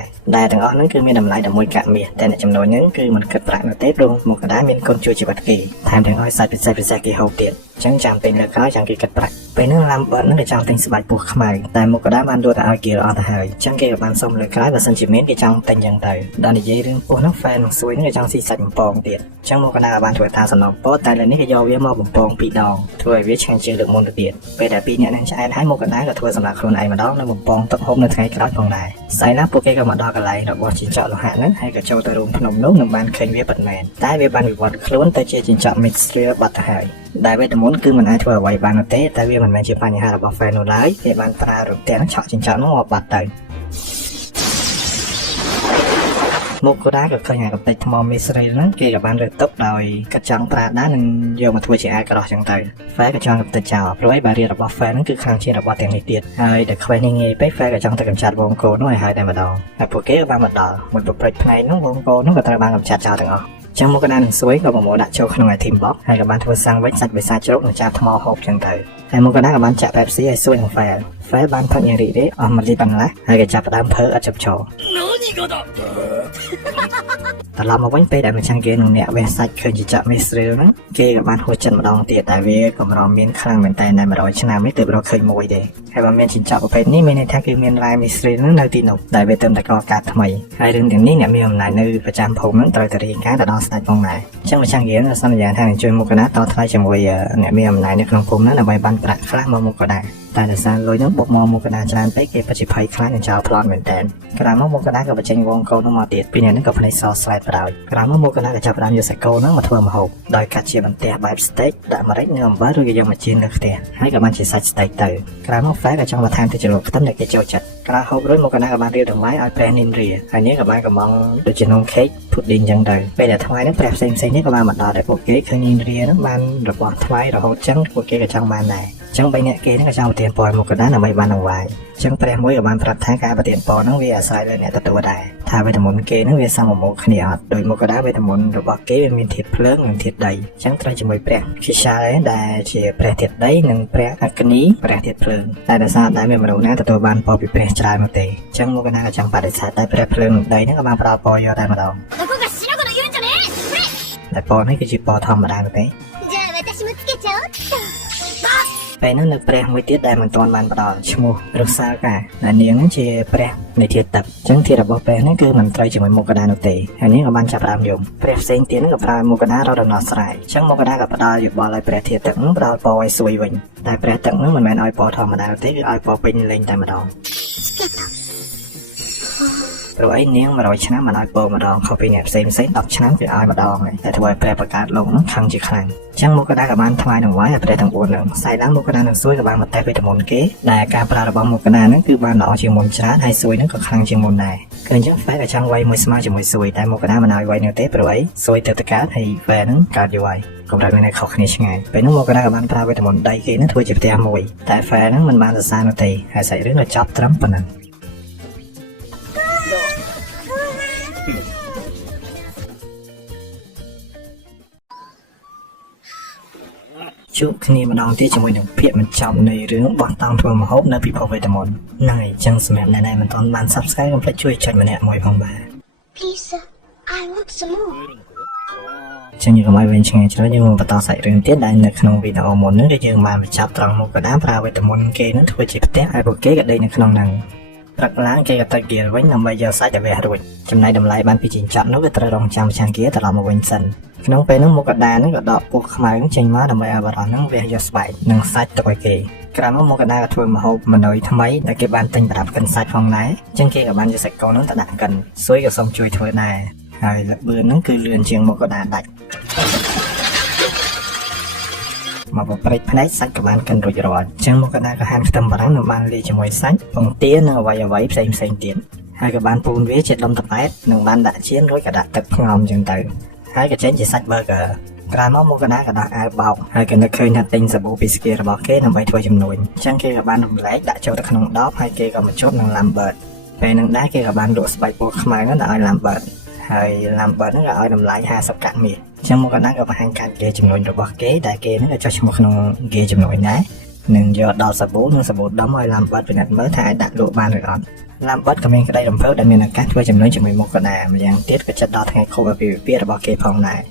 ទាំងអស់ហ្នឹងគឺមានតម្លៃ11កាក់មាសតែអ្នកជំនួយហ្នឹងគឺមិនគិតប្រាក់នោះទេព្រោះមកក៏ដែរមានគុណជួយជីវិតគេថែមទាំងឲ្យសាច់ពិសេសគេហូបទៀតចឹងចាំពេលលើក្រោយចាំគេគិតប្រាក់ពេលហ្នឹងឡាំបត់ហ្នឹងគេចង់ទិញស្បែកពស់ខ្មៅតែមកក៏ដែរបានលក់ទៅឲ្យគេអស់ទៅហើយចឹងគេក៏បានសុំលើក្រោយបើសិនជាមានគេចង់ទិញចឹងទៅដល់និយាយរឿងពស់ហ្នឹង fan នឹងសួយហ្នឹងគេចង់ស៊ីសាច់បំពងទៀតចឹងមកក៏ដែរបានធ្វើថាសំណងពោតែលើនេះគេយកវាមកបំពង2ដងធ្វើឲ្យវាឆ្ងាញ់ជាងលើកមុនទៅទៀតពេលដែល2អ្នកហ្នឹងឆ្អែតហើយមកក៏ដែរក៏ធ្វើសម្រាប់ខ្លួនឯងម្ដងនៅបំពងទឹកហូបនៅថ្ងៃក្រោយផងដែរស្អែកឡើងពួកគេក៏មកដល់កន្លែងរបស់ចិញ្ចក់លោហៈហ្នឹងហើយក៏ចូលទៅរួមភ្នំនោះនឹងបានឃើញវាពិតមែនតែវាបានវិវត្តខ្លួនទៅជាចិញ្ចក់ Mixture បាត់ទៅហើយដែលវេទមន្តគឺមិនអាចធ្វើអ្វីបាននោះទេតែវាមិនមែនជាបញ្ហារបស់ fan នោះឡើយគេបានប្រើរន្ទះឆក់ចិញ្ចក់នោះមកបាត់ទៅមកក៏ដែរក៏ឃើញអាកន្តិចថ្មមេស្រីហ្នឹងគេក៏បានរើទុកដោយកាត់ចង់ប្រើដែរនឹងយកមកធ្វើជាអាវក្រោះចឹងទៅ Fair ក៏ចង់កន្តិចចោលព្រោះឯបារៀនរបស់ Fair ហ្នឹងគឺខ្លាំងជាងរបស់ទាំងនេះទៀតហើយតែខ្វែងនេះងាយពេក Fair ក៏ចង់ទៅកម្ចាត់វងកូននោះឲ្យហើយតែម្ដងហើយពួកគេក៏បានមកដល់មួយប្រព្រឹត្តផ្នែកហ្នឹងវងកូននោះក៏ត្រូវបានកម្ចាត់ចោលទាំងអស់ចឹងមកក៏ដែរនឹងសួយក៏ប្រមូលដាក់ចូលក្នុង item box ហើយក៏បានធ្វើសាំងវិញសាច់បិសាចជ្រូកនិងចាបថ្មហូបចឹងទៅហើយមកក៏ដែរក៏បានចាក់ Pepsi ឲ្យសួយនឹង Fair បានផឹកញ៉ាំរីករាយអស់មួយលីត្របន្លាស់ហើយក៏ចាប់ផ្ដើមភើអត់ជប់ឈរត្រឡប់មកវិញពេលដែលម្ចាស់គេនឹងអ្នកវះសាច់ឃើញជាចាក់មេស្រីហ្នឹងគេក៏បានហួចចិត្តម្ដងទៀតតែវាកម្រមានខ្លាំងមែនតែ100ឆ្នាំនេះទើបរកឃើញមួយទេហើយបើមានចិញ្ចក់ប្រភេទនេះមានន័យថាគឺមានរ៉ែមេស្រីហ្នឹងនៅទីនោះដែលវាទៅតែកកើតថ្មីហើយរឿងទាំងនេះអ្នកមានអំណាចនៅប្រចាំភូមិហ្នឹងត្រូវតែរាយការណ៍ទៅដល់ស្ដេចផងដែរអញ្ចឹងម្ចាស់គេសន្យាថានឹងជួយមុខកណាតថ្លៃជាមួយអ្នកមានអំណាចនៅក្នុងភូមិហ្នឹងដើម្បីបានប្រាក់ខ្លះមកមុខក៏ដែរតែដោយសារលុយហ្នឹងបុកមកមុខកណាច្រើនពេកគេពិតជាភ័យខ្លាចនឹងចោលប្លន់មែនតើក្រោយមកមុខកណាក៏បញ្ចេញវងកូននោះមកទៀតពីនេះហ្នឹងក៏ភ្នែកសស្លែតប្រោយក្រោយមកមុខកណាក៏ចាប់ផ្ដើមយកសាច់គោហ្នឹងមកធ្វើម្ហូបដោយកាត់ជាបន្ទះបែប steak ដាក់ម្រេចនិងអំបិលឬក៏យកមកចៀនលើខ្ទះហើយក៏បានជាសាច់ steak ទៅក្រោយមក Fair ក៏ចង់បន្ថែមទឹកជ្រលក់ខ្ទឹមដែលគេចូលចិត្តក្រោយហូបរួចមុខកណាក៏បានរៀបដង្វាយឲ្យព្រះនិនរាហើយនេះក៏បានកំងដូចជានំ cake pudding ចឹងទៅពេលដែលថ្វាយហ្នឹងព្រះផ្សេងៗនេះក៏បានមកដល់ដែលពួកគេឃើញនិនរាហ្នឹងបានរបស់ថ្វាយរហូតចឹងពួកគេក៏ចង់បានដែរចឹង3នាក់គេហ្នឹងក៏ចង់ប្រទានពរមុខកណ្ដាលដើម្បីបានដង្វាយចឹងព្រះមួយក៏បានប្រាប់ថាការប្រទានពរហ្នឹងវាអាស្រ័យលើអ្នកទទួលដែរថាវេទមន្តគេហ្នឹងវាសមមកគ្នាអត់ដោយមុខកណ្ដាលវេទមន្តរបស់គេវាមានធាតុភ្លើងនិងធាតុដីចឹងត្រូវជាមួយព្រះខិសាលដែលជាព្រះធាតុដីនិងព្រះអគ្គនីព្រះធាតុភ្លើងតែដោយសារតែមានមនុស្សណាទទួលបានពរពីព្រះច្រើនមកទេចឹងមុខកណ្ដាលក៏ចង់បដិសេធតែព្រះភ្លើងនិងដីហ្នឹងក៏បានផ្ដល់ពរយកតែម្ដងតែពរនេះគឺជាពរធម្មតាទេពេលនោះនៅព្រះមួយទៀតដែលមិនទាន់បានផ្ដល់ឈ្មោះរុសាកាដែលនាងហ្នឹងជាព្រះនៃធាតុទឹកអញ្ចឹងធាតុរបស់ព្រះនេះគឺមិនត្រូវជាមួយមុខកណ្ដាលនោះទេហើយនាងក៏បានចាប់ផ្ដើមយំព្រះផ្សេងទៀតហ្នឹងក៏ប្រើមុខកណ្ដាលរកដំណោះស្រាយអញ្ចឹងមុខកណ្ដាលក៏ផ្ដល់យោបល់ឲ្យព្រះធាតុទឹកហ្នឹងផ្ដល់ពរឲ្យសួយវិញតែព្រះទឹកហ្នឹងមិនមែនឲ្យពរធម្មតាទេគឺឲ្យពរពេញលេងតែម្ដងព្រោះឯនាង100ឆ្នាំមិនឲ្យពរម្ដងខុសពីអ្នកផ្សេង10ឆ្នាំគឺឲ្យម្ដងតែធ្វើឲ្យព្រះបង្កើតលោកហ្នឹងខឹងជាខ្លាំងអញ្ចឹងមុខកណ្ដាលក៏បានថ្វាយដង្វាយឲ្យព្រះទាំង4ហ្នឹងស្អែកឡើងមុខកណ្ដាលនឹងសួយក៏បានមកតេស្តវេទមន្តគេដែលការប្រើរបស់មុខកណ្ដាលហ្នឹងគឺបានល្អជាងមុនច្រើនហើយសួយហ្នឹងក៏ខ្លាំងជាងមុនដែរគឺអញ្ចឹង Fair ក៏ចង់វាយមួយស្មើជាមួយសួយតែមុខកណ្ដាលមិនឲ្យវាយនោះទេព្រោះអីសួយទៅកើតហើយ Fair ហ្នឹងកើតយូរហើយកម្រិតវានៅខុសគ្នាឆ្ងាយពេលនោះមុខកណ្ដាលក៏បានប្រើវេទមន្តដីគេហ្នឹងធ្វើជាផ្ទះមួយតែ Fair ហ្នឹងមិនបានសរសើរនោះទេហើយសាច់រឿងនៅចប់ត្រឹមប៉ុណ្ណឹងជួបគ្នាម្ដងទៀតជាមួយនឹងភាគបញ្ចប់នៃរឿងបោះតង់ធ្វើម្ហូបនៅពិភពវេទមន្តហ្នឹងហើយចឹងសម្រាប់អ្នកដែលមិនទាន់បាន Subscribe កុំភ្លេចជួយចុចម្នាក់មួយផងបាទ Pizza. I want some more. ចឹងយើងកុំឲ្យវិញឆ្ងាយច្រើនយើងមកបន្តសាច់រឿងទៀតដែលនៅក្នុងវីដេអូមុនហ្នឹងគឺយើងបានបញ្ចប់ត្រង់មុខកណ្ដាលប្រើវេទមន្តគេនឹងធ្វើជាផ្ទះហើយពួកគេក៏ដេកនៅក្នុងហ្នឹង ព្រឹកឡើងគេក៏ទៅគៀលវិញដើម្បីយកសាច់ទៅវះរួចចំណែកតម្លៃបានពីជីងចប់នោះវាត្រូវរងចាំម្ចាស់គៀត្រឡប់មកវិញសិនក្នុងពេលនោះមកកដានឹងក៏ដកពោះខ្មៅចេញមកដើម្បីឲ្យបរិះនឹងវះយកស្បែកនិងសាច់ទុកឲ្យគេក្រោយមកកដាក៏ធ្វើម្ហូបម៉ណុយថ្មីដែលគេបានទិញប្រដាប់កិនសាច់ផងដែរអញ្ចឹងគេក៏បានយកសាច់កូននោះទៅដាក់កិនសួយក៏សូមជួយធ្វើដែរហើយលបឿនហ្នឹងគឺលឿនជាងមកកដាដាច់មកប្រព្រឹត្តផ្នែកសាច់ក៏បានកិនរួចរាល់អញ្ចឹងមកកដាក៏ហាន់ខ្ទឹមបារាំងនិងបានលាយជាមួយសាច់ពងទានិងអ្វីផ្សេងទៀតហើយក៏បានពូនវាជាដុំតប៉ែតនិងបានដាក់ចៀនរួចក៏ដាក់ទឹកផ្ងំអញ្ចឹងទៅហើយក៏ចេញជាសាច់ burger ក្រោយមកកដាក៏ដាក់អាវបោកហើយក៏នឹកឃើញថាទិញសាប៊ូពីស្គីរបស់គេដើម្បីធ្វើជំនួញអញ្ចឹងគេក៏បានរំលែកដាក់ចូលទៅក្នុងដបហើយគេក៏មកជប់នឹង Lambert ពេលនឹងដែរគេក៏បានលក់ស្បែកពោះខ្មៅហ្នឹងដល់ឲ្យ Lambert ហើយ Lambert ហ្នឹងក៏ឲ្យតម្លៃ50កាក់មាសអញ្ចឹងមកកដាក៏បង្ហាញការនិយាយជំនួញរបស់គេដែលគេហ្នឹងក៏ចុះឈ្មោះក្នុងគេជំនួញដែរនឹងយកដល់សាប៊ូនិងសាប៊ូដុំឲ្យ Lambert ពិនិត្យមើលថាអាចដាក់លក់បានឬអត់ Lambert ក៏មានក្តីរំភើបដែលមានឱកាសធ្វើជំនួញជាមួយមកកដាម្យ៉ាងទៀតក៏ចិត្តដល់ថ្ងៃខួបអាពាហ៍ពិពាហ៍របស់គេផងដែរ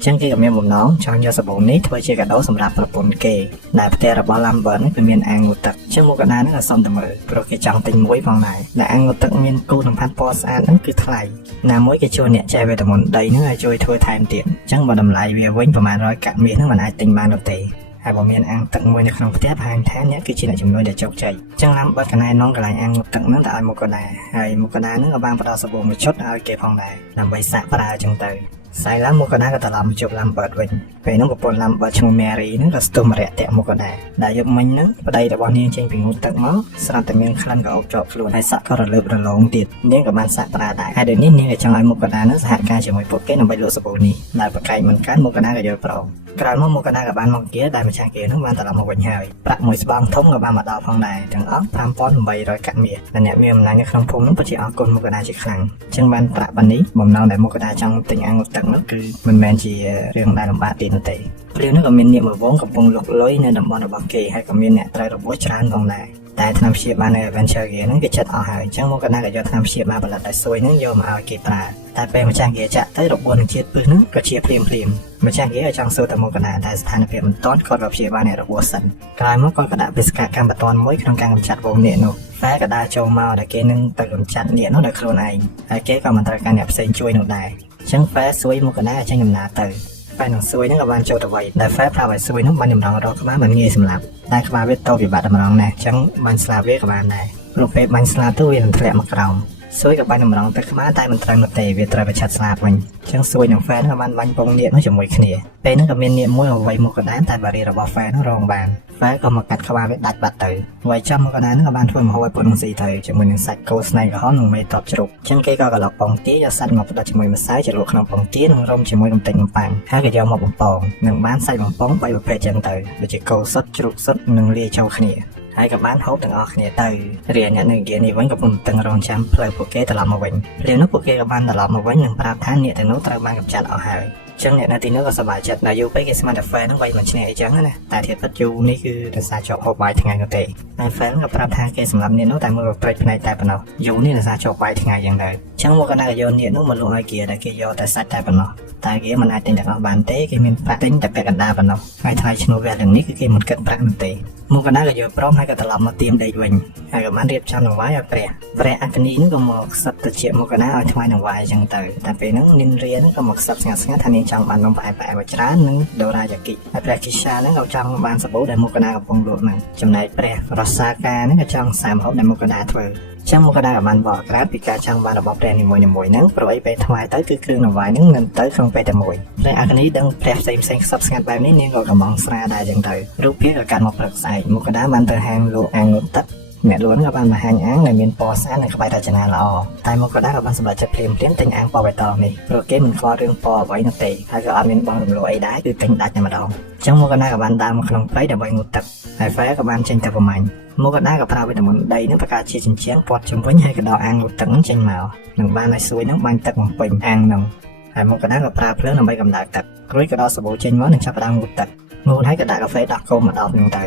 ចឹងគេក៏មានបំណងចង់យកសាប៊ូនេះធ្វើជាកាដូសម្រាប់ប្រពន្ធគេដែលផ្ទះរបស់ Lambert នេះគឺមានអាងងូទឹកចឹងមកកដានេះក៏សុំទៅមើលព្រោះគេចង់ទិញមួយផងដែរដែលអាងងូទឹកមានគូលសម្ផាត់ពណ៌ស្អាតហ្នឹងគឺថ្លៃណាមួយគេជួយអ្នកចែកវីតាមីនដីហ្នឹងឲ្យជួយធ្វើថែមទៀតចឹងបើតម្លៃវាវិញប្រហែល100កាក់មាសហ្នឹងមិនអាចទិញបាននោះទេហើយបើមានអាងទឹកមួយនៅក្នុងផ្ទះបង្ហាញថាអ្នកគឺជាអ្នកជំនួយដែលជោគជ័យចឹង Lambert កណែនាំកន្លែងអាងងូទឹកហ្នឹងទៅឲ្យមកកដាហើយមកកដាហ្នឹងក៏បានផ្ដល់សាប៊ូមួយឈុតឲ្យគេផងដែរដើម្បីសាកប្រើចឹងទៅស្អែកឡើងមកកដាក៏ត្រឡប់មកជួប Lambert វិញពេលនោះប្រពន្ធ Lambert ឈ្មោះ Mary ហ្នឹងក៏ស្ទុះម្រាក់តាក់មកកដាដែលយប់មិញហ្នឹងប្តីរបស់នាងចេញពីងូតទឹកមកស្រាប់តែមានក្លិនក៏អុកជាប់ខ្លួនហើយសក់ក៏រលើបរលោងទៀតនាងក៏បានសាកប្រើដែរហើយដូចនេះនាងក៏ចង់ឲ្យមកកដាហ្នឹងសហការជាមួយពួកគេដើម្បីលក់សាប៊ូនេះដែលប្រកែកមិនកាន់មកកដាក៏យល់ព្រមក្រោយមកកដាក៏បានមកគាដែលម្ចាស់គាហ្នឹងបានត្រឡប់មកវិញហើយប្រាក់មួយស្បង់ធំក៏បានមកដល់ផងដែរទាំងអស់ 5800 កាក់មាសដែលអ្នកមានអំណាចនៅក្នុងភូមិហ្នឹងពិតជាអរគុណមកកដាជាខ្លាំងអញ្ចឹងបានប្រាក់ប៉ុណ្នេះបំណងដែលមកកដាចង់ទិញអាងងូទឹកនោះគឺមិនមែនជារឿងដែលលំបាកទៀតនោះទេព្រោះនោះក៏មានអ្នកមួយវងកំពុងលុកលុយនៅតំបន់របស់គេហើយក៏មានអ្នកត្រូវរបួសច្រើនផងដែរតែថ្នាំព្យាបាលនៅ Adventure Gear ហ្នឹងគេចិត្តអស់ហើយអញ្ចឹងមកកណ្ដាលក៏យកថ្នាំព្យាបាលផលិតដោយស៊ុយហ្នឹងយកមកឲ្យគេប្រើតែពេលម្ចាស់ Gear ចាក់ទៅរបួសនឹងជាតិពឹសហ្នឹងក៏ជាភ្លាមម្ចាស់ Gear ឲ្យចង់សួរទៅមកកណ្ដាលតែស្ថានភាពមិនទាន់គាត់ក៏ព្យាបាលអ្នករបួសសិនក្រោយមកគាត់ក៏ដាក់បេសកកម្មបន្ទាន់មួយក្នុងការកម្ចាត់វងនាគនោះតែក៏ដើរចូលមកដែលគេនឹងទៅកម្ចាត់នាគនោះដោយខ្លួនឯងហើយគេក៏មិនត្រូវការអ្នកផ្សេងជួយនោះដែរអញ្ចឹងហ្វែស៊ុយមកកណ្ដាលចេញដំណើរទៅតែនឹងស៊ុយហ្នឹងក៏បានចូលទៅវិញដែលហ្វែប្រាប់ឲ្យស៊ុយហ្នឹងបានតម្រង់រកក្បាលមិនងាយសម្លាប់តែក្បាលវាតូចពិបាកតម្រង់ណាស់អញ្ចឹងបាញ់ស្លាប់វាក៏បានដែរព្រោះពេលបាញ់ស្លាប់ទៅវានឹងធ្លាក់មកក្រោមស៊ុយក៏បាញ់តម្រង់ទៅក្បាលតែមិនត្រូវនោះទេវាត្រូវប្រឆាត់ស្លាប់វិញអញ្ចឹងស៊ុយនិងហ្វែក៏បានបាញ់ពងនាគនោះជាមួយគ្នាពេលហ្នឹងក៏មាននាគមួយអ្វីមកកណ្ដាលតែបារីរបស់ហ្វែនោះរងបានហ្វែក៏មកកាត់ក្បាលវាដាច់បាត់ទៅអ្វីចាំមកកណ្ដាលហ្នឹងក៏បានធ្វើមហូបឲ្យពួកនឹងស៊ីទៅជាមួយនឹងសាច់គោស្នែងក្រហមនិងមេតបជ្រូកអញ្ចឹងគេក៏ក្លុកពងទាយកសាច់មកផ្ដិតជាមួយម្សៅជ្រលក់ក្នុងពងទានិងរុំជាមួយកំទេចបំប៉ាំងហើយក៏យកមកបំពងនិងបានសាច់បំពង3ប្រភេទចឹងទៅដូចជាគោសុទ្ធជ្រូកសុទ្ធនិងលាយចូលគ្នាហើយក៏បានហូបទាំងអស់គ្នាទៅរីឯអ្នកនៅហ្គានេះវិញក៏ពុំតឹងរងចាំផ្លូវពួកគេត្រឡប់មកវិញព្រលឹមនោះពួកគេក៏បានត្រឡប់មកវិញនិងប្រាប់ថាអ្នកទាំងនោះត្រូវបានកម្ចាត់អស់ហើយអញ្ចឹងអ្នកនៅទីនោះក៏សប្បាយចិត្តដល់យូរពេកគេស្មានតែហ្វែហ្នឹងវាយមិនឈ្នះអីចឹងណាតែធៀបពិតយូរនេះគឺដោយសារជាប់ហូបបាយថ្ងៃនោះទេតែហ្វែនក៏ប្រាប់ថាគេសម្រាប់អ្នកនោះតែមើលប្រេចផ្នែកតែប៉ុណ្ណោះយូរនេះដោយសារជាប់បាយថ្ងៃយ៉ាងដែរអញ្ចឹងមកក៏ណាក៏យកអ្នកនោះមកលក់ឲ្យគេដែលគេយកតែសាច់តែប៉ុណ្ណោះតែគេមិនអាចទិញទាំងអស់បានទេគេមានប្រាក់ទិញតែពាក់កណ្ដាលប៉ុណ្ណោះហើយថ្លៃឈ្នួលវះទាំងនេះគឺគេមិនគិតប្រាក់នោះទេមកកណ្ដាលក៏យកព្រមហើយក៏ត្រឡប់មកទៀមដេកវិញហើយក៏បានរៀបចំដង្វាយឲ្យព្រះអគ្គនីនោះក៏មកខ្សឹបទៅជាមកកណ្ដាលឲ្យថ្វាយដង្វាយអញ្ចឹងទៅតែពេលហ្នឹងនិនរាហ្នឹងក៏មកខ្សឹបស្ងាត់ថានាងចង់បាននំផ្អែមៗច្រើននិងដូរ៉ាយ៉ាគីហើយព្រះគិសាហ្នឹងក៏ចង់បានសាប៊ូដែលមកកណ្ដាលកំពុងលក់ហ្នឹងចំណែកព្រះរសាកាហ្នឹងក៏ចង់សាមហូបដែលមកកណ្ដាលធ្វើចាំមកកណ្ដាលក៏បានបកក្រាបពីការចង់បានរបស់ព្រះនីមួយៗហ្នឹងព្រោះអីពេលថ្វាយទៅគឺគ្រឿងដង្វាយហ្នឹងនឹងទៅក្នុងពេលតែមួយព្រះអគ្គនីដឹងព្រះផ្សេងខ្សឹបស្ងាត់បែបនេះនាងក៏កំងស្រាដែរអញ្ចឹងទៅរូបភាពក៏កាត់មកព្រឹកស្អែកមកកណ្ដាលបានទៅហាងលក់អាងងូទឹកអ្នកលក់ក៏បានមកហាញអាងដែលមានពណ៌ស្អាតនិងក្បាច់រចនាល្អតែមកក៏ដែរក៏បានសម្រេចចិត្តភ្លាមទិញអាងពណ៌បៃតងនេះព្រោះគេមិនខ្វល់រឿងពណ៌អ្វីនោះទេហើយក៏អត់មានបងរំលោភអីដែរគឺទិញដាច់តែម្ដងអញ្ចឹងមកក៏ដែរក៏បានដើរមកក្នុងព្រៃដើម្បីងូតទឹកហើយហ្វែក៏បានចេញទៅប្រមាញ់មកក៏ដែរក៏ប្រើវីតាមីនដីនឹងបង្កើតជាជញ្ជាំងព័ទ្ធជុំវិញហើយក៏ដកអាងងូតទឹកនឹងចេញមកនឹងបានឲ្យស៊ួយនឹងបាញ់ទឹកបំពេញអាងនឹងហើយមកក៏ដែរក៏ប្រើភ្លើងដើម្បីកម្ដៅទឹករួចក៏ដកសាប៊ូចេញមកនិងចាប់ផ្ដើមងូតទឹកងូតហើយក៏ដាក់កាហ្វេដោះគោមក10នឹងទៅ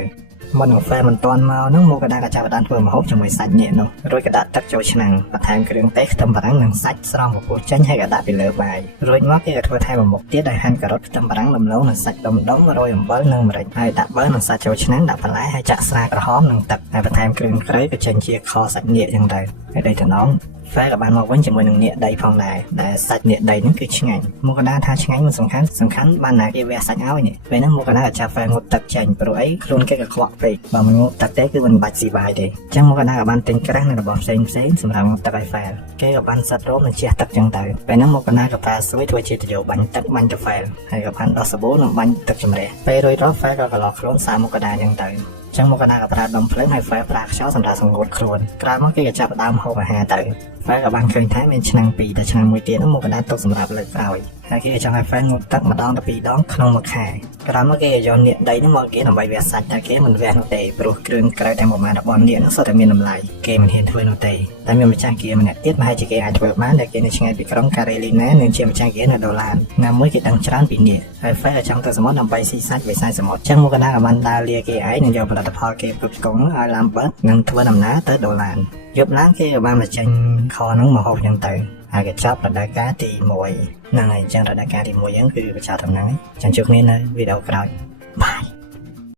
មុននឹងហ្វេមិនតាន់មកហ្នឹងមកកដាក៏ចាប់បានធ្វើម្ហូបជាមួយសាច់ញាក់នោះរួចក៏ដាក់ទឹកចូលឆ្នាំងបន្ថែមគ្រឿងទេសខ្ទឹមបារាំងនិងសាច់ស្រង់ពពុះចេញហើយក៏ដាក់ពីលើបាយរួចមកគេក៏ធ្វើថែមមុខទៀតដោយហាន់ការ៉ុតខ្ទឹមបារាំងដំឡូងនិងសាច់ដុំរោយអំបិលនិងម្រេចហើយដាក់ប័រនិងសាច់ចូលឆ្នាំងដាក់បន្លែហើយចាក់ស្រាក្រហមនិងទឹកហើយបន្ថែមគ្រឿងក្រៅក៏ចេញជាខសាច់ញាក់យ៉ាងដែរហើយដីតំណងហ្វេក៏បានមកវិញជាមួយនឹងនាគដីផងដែរដែលសាច់នាគដីហ្នឹងគឺឆ្ងាញ់មកកដាថាឆ្ងាញ់មិនសំខាន់បានណាគេវះសាច់ឲ្យនេះពេលហ្នឹងមកកដាក៏ចាប់ហ្វេងូតទឹកចេញព្រោះអីខ្លួនគេក៏ខ្វក់ពេកបើមិនងូតទឹកទេគឺមិនបាច់ស៊ីបាយទេអញ្ចឹងមកកដាក៏បានទិញក្រាស់និងរបស់ផ្សេងសម្រាប់ងូតទឹកឲ្យហ្វេគេក៏បានសិតរោមនិងជះទឹកចឹងទៅពេលហ្នឹងមកកដាក៏ប្រើស្រួយធ្វើជាទៅយកបាញ់ទឹកបាញ់ទៅហ្វេហើយក៏បានដោះសាប៊ូនិងបាញ់ទឹកជំរះពេលរួចរាល់ហ្វេក៏កន្លោះខ្លួនសារមកកដាចឹងទៅចឹងមកកណ្ដាលក៏ប្រើដុំភ្លើងហើយហ្វេប្រើខ្យល់សម្រាប់សង្កត់ខ្លួនក្រោយមកគេក៏ចាប់ផ្ដើមហូបអាហារទៅហ្វេក៏បានឃើញថាមានឆ្នាំង2តែឆ្នាំងមួយទៀតនោះមកកណ្ដាលទុកសម្រាប់លើកក្រោយហើយគេក៏ចង់ឲ្យហ្វេងូតទឹកម្ដងទៅ2ដងក្នុងមួយខែក្រោយមកគេក៏យកនាគដីនោះមកគេដើម្បីវះសាច់តែគេមិនវះនោះទេព្រោះគ្រឿងក្រៅតែប្រមាណរបស់នាគនោះសុទ្ធតែមានតម្លៃគេមិនហ៊ានធ្វើនោះទេតែមានម្ចាស់គាម្នាក់ទៀតប្រហែលជាគេអាចធ្វើបានដែលគេនៅឆ្ងាយពីក្រុងការ៉េលីណានិងជាម្ចាស់គានៅដូឡានណាមួយគេដឹងច្រើនពីនាគហើយហ្វេក៏ចង់ទៅសមុទ្រដើម្បីស៊ីសាច់វាយសមុទ្រចឹងមកកណ្ដាលក៏បានដើរលាគេឯងនិងយកផលិតផលគេផ្គត់ផ្គង់នោះឲ្យឡាំបឺតនិងធ្វើដំណើរទៅដូឡានយប់ឡើងគេក៏បានបញ្ចេញខហ្នឹងមកហូបចឹងទៅហើយក៏ចាប់រដូវកាលទី1ហ្នឹងហើយអញ្ចឹងរដូវកាលទី1ហ្នឹងគឺបញ្ចប់ដំណឹងហើយចាំជួបគ្នានៅវីដេអូក្រោយបាយ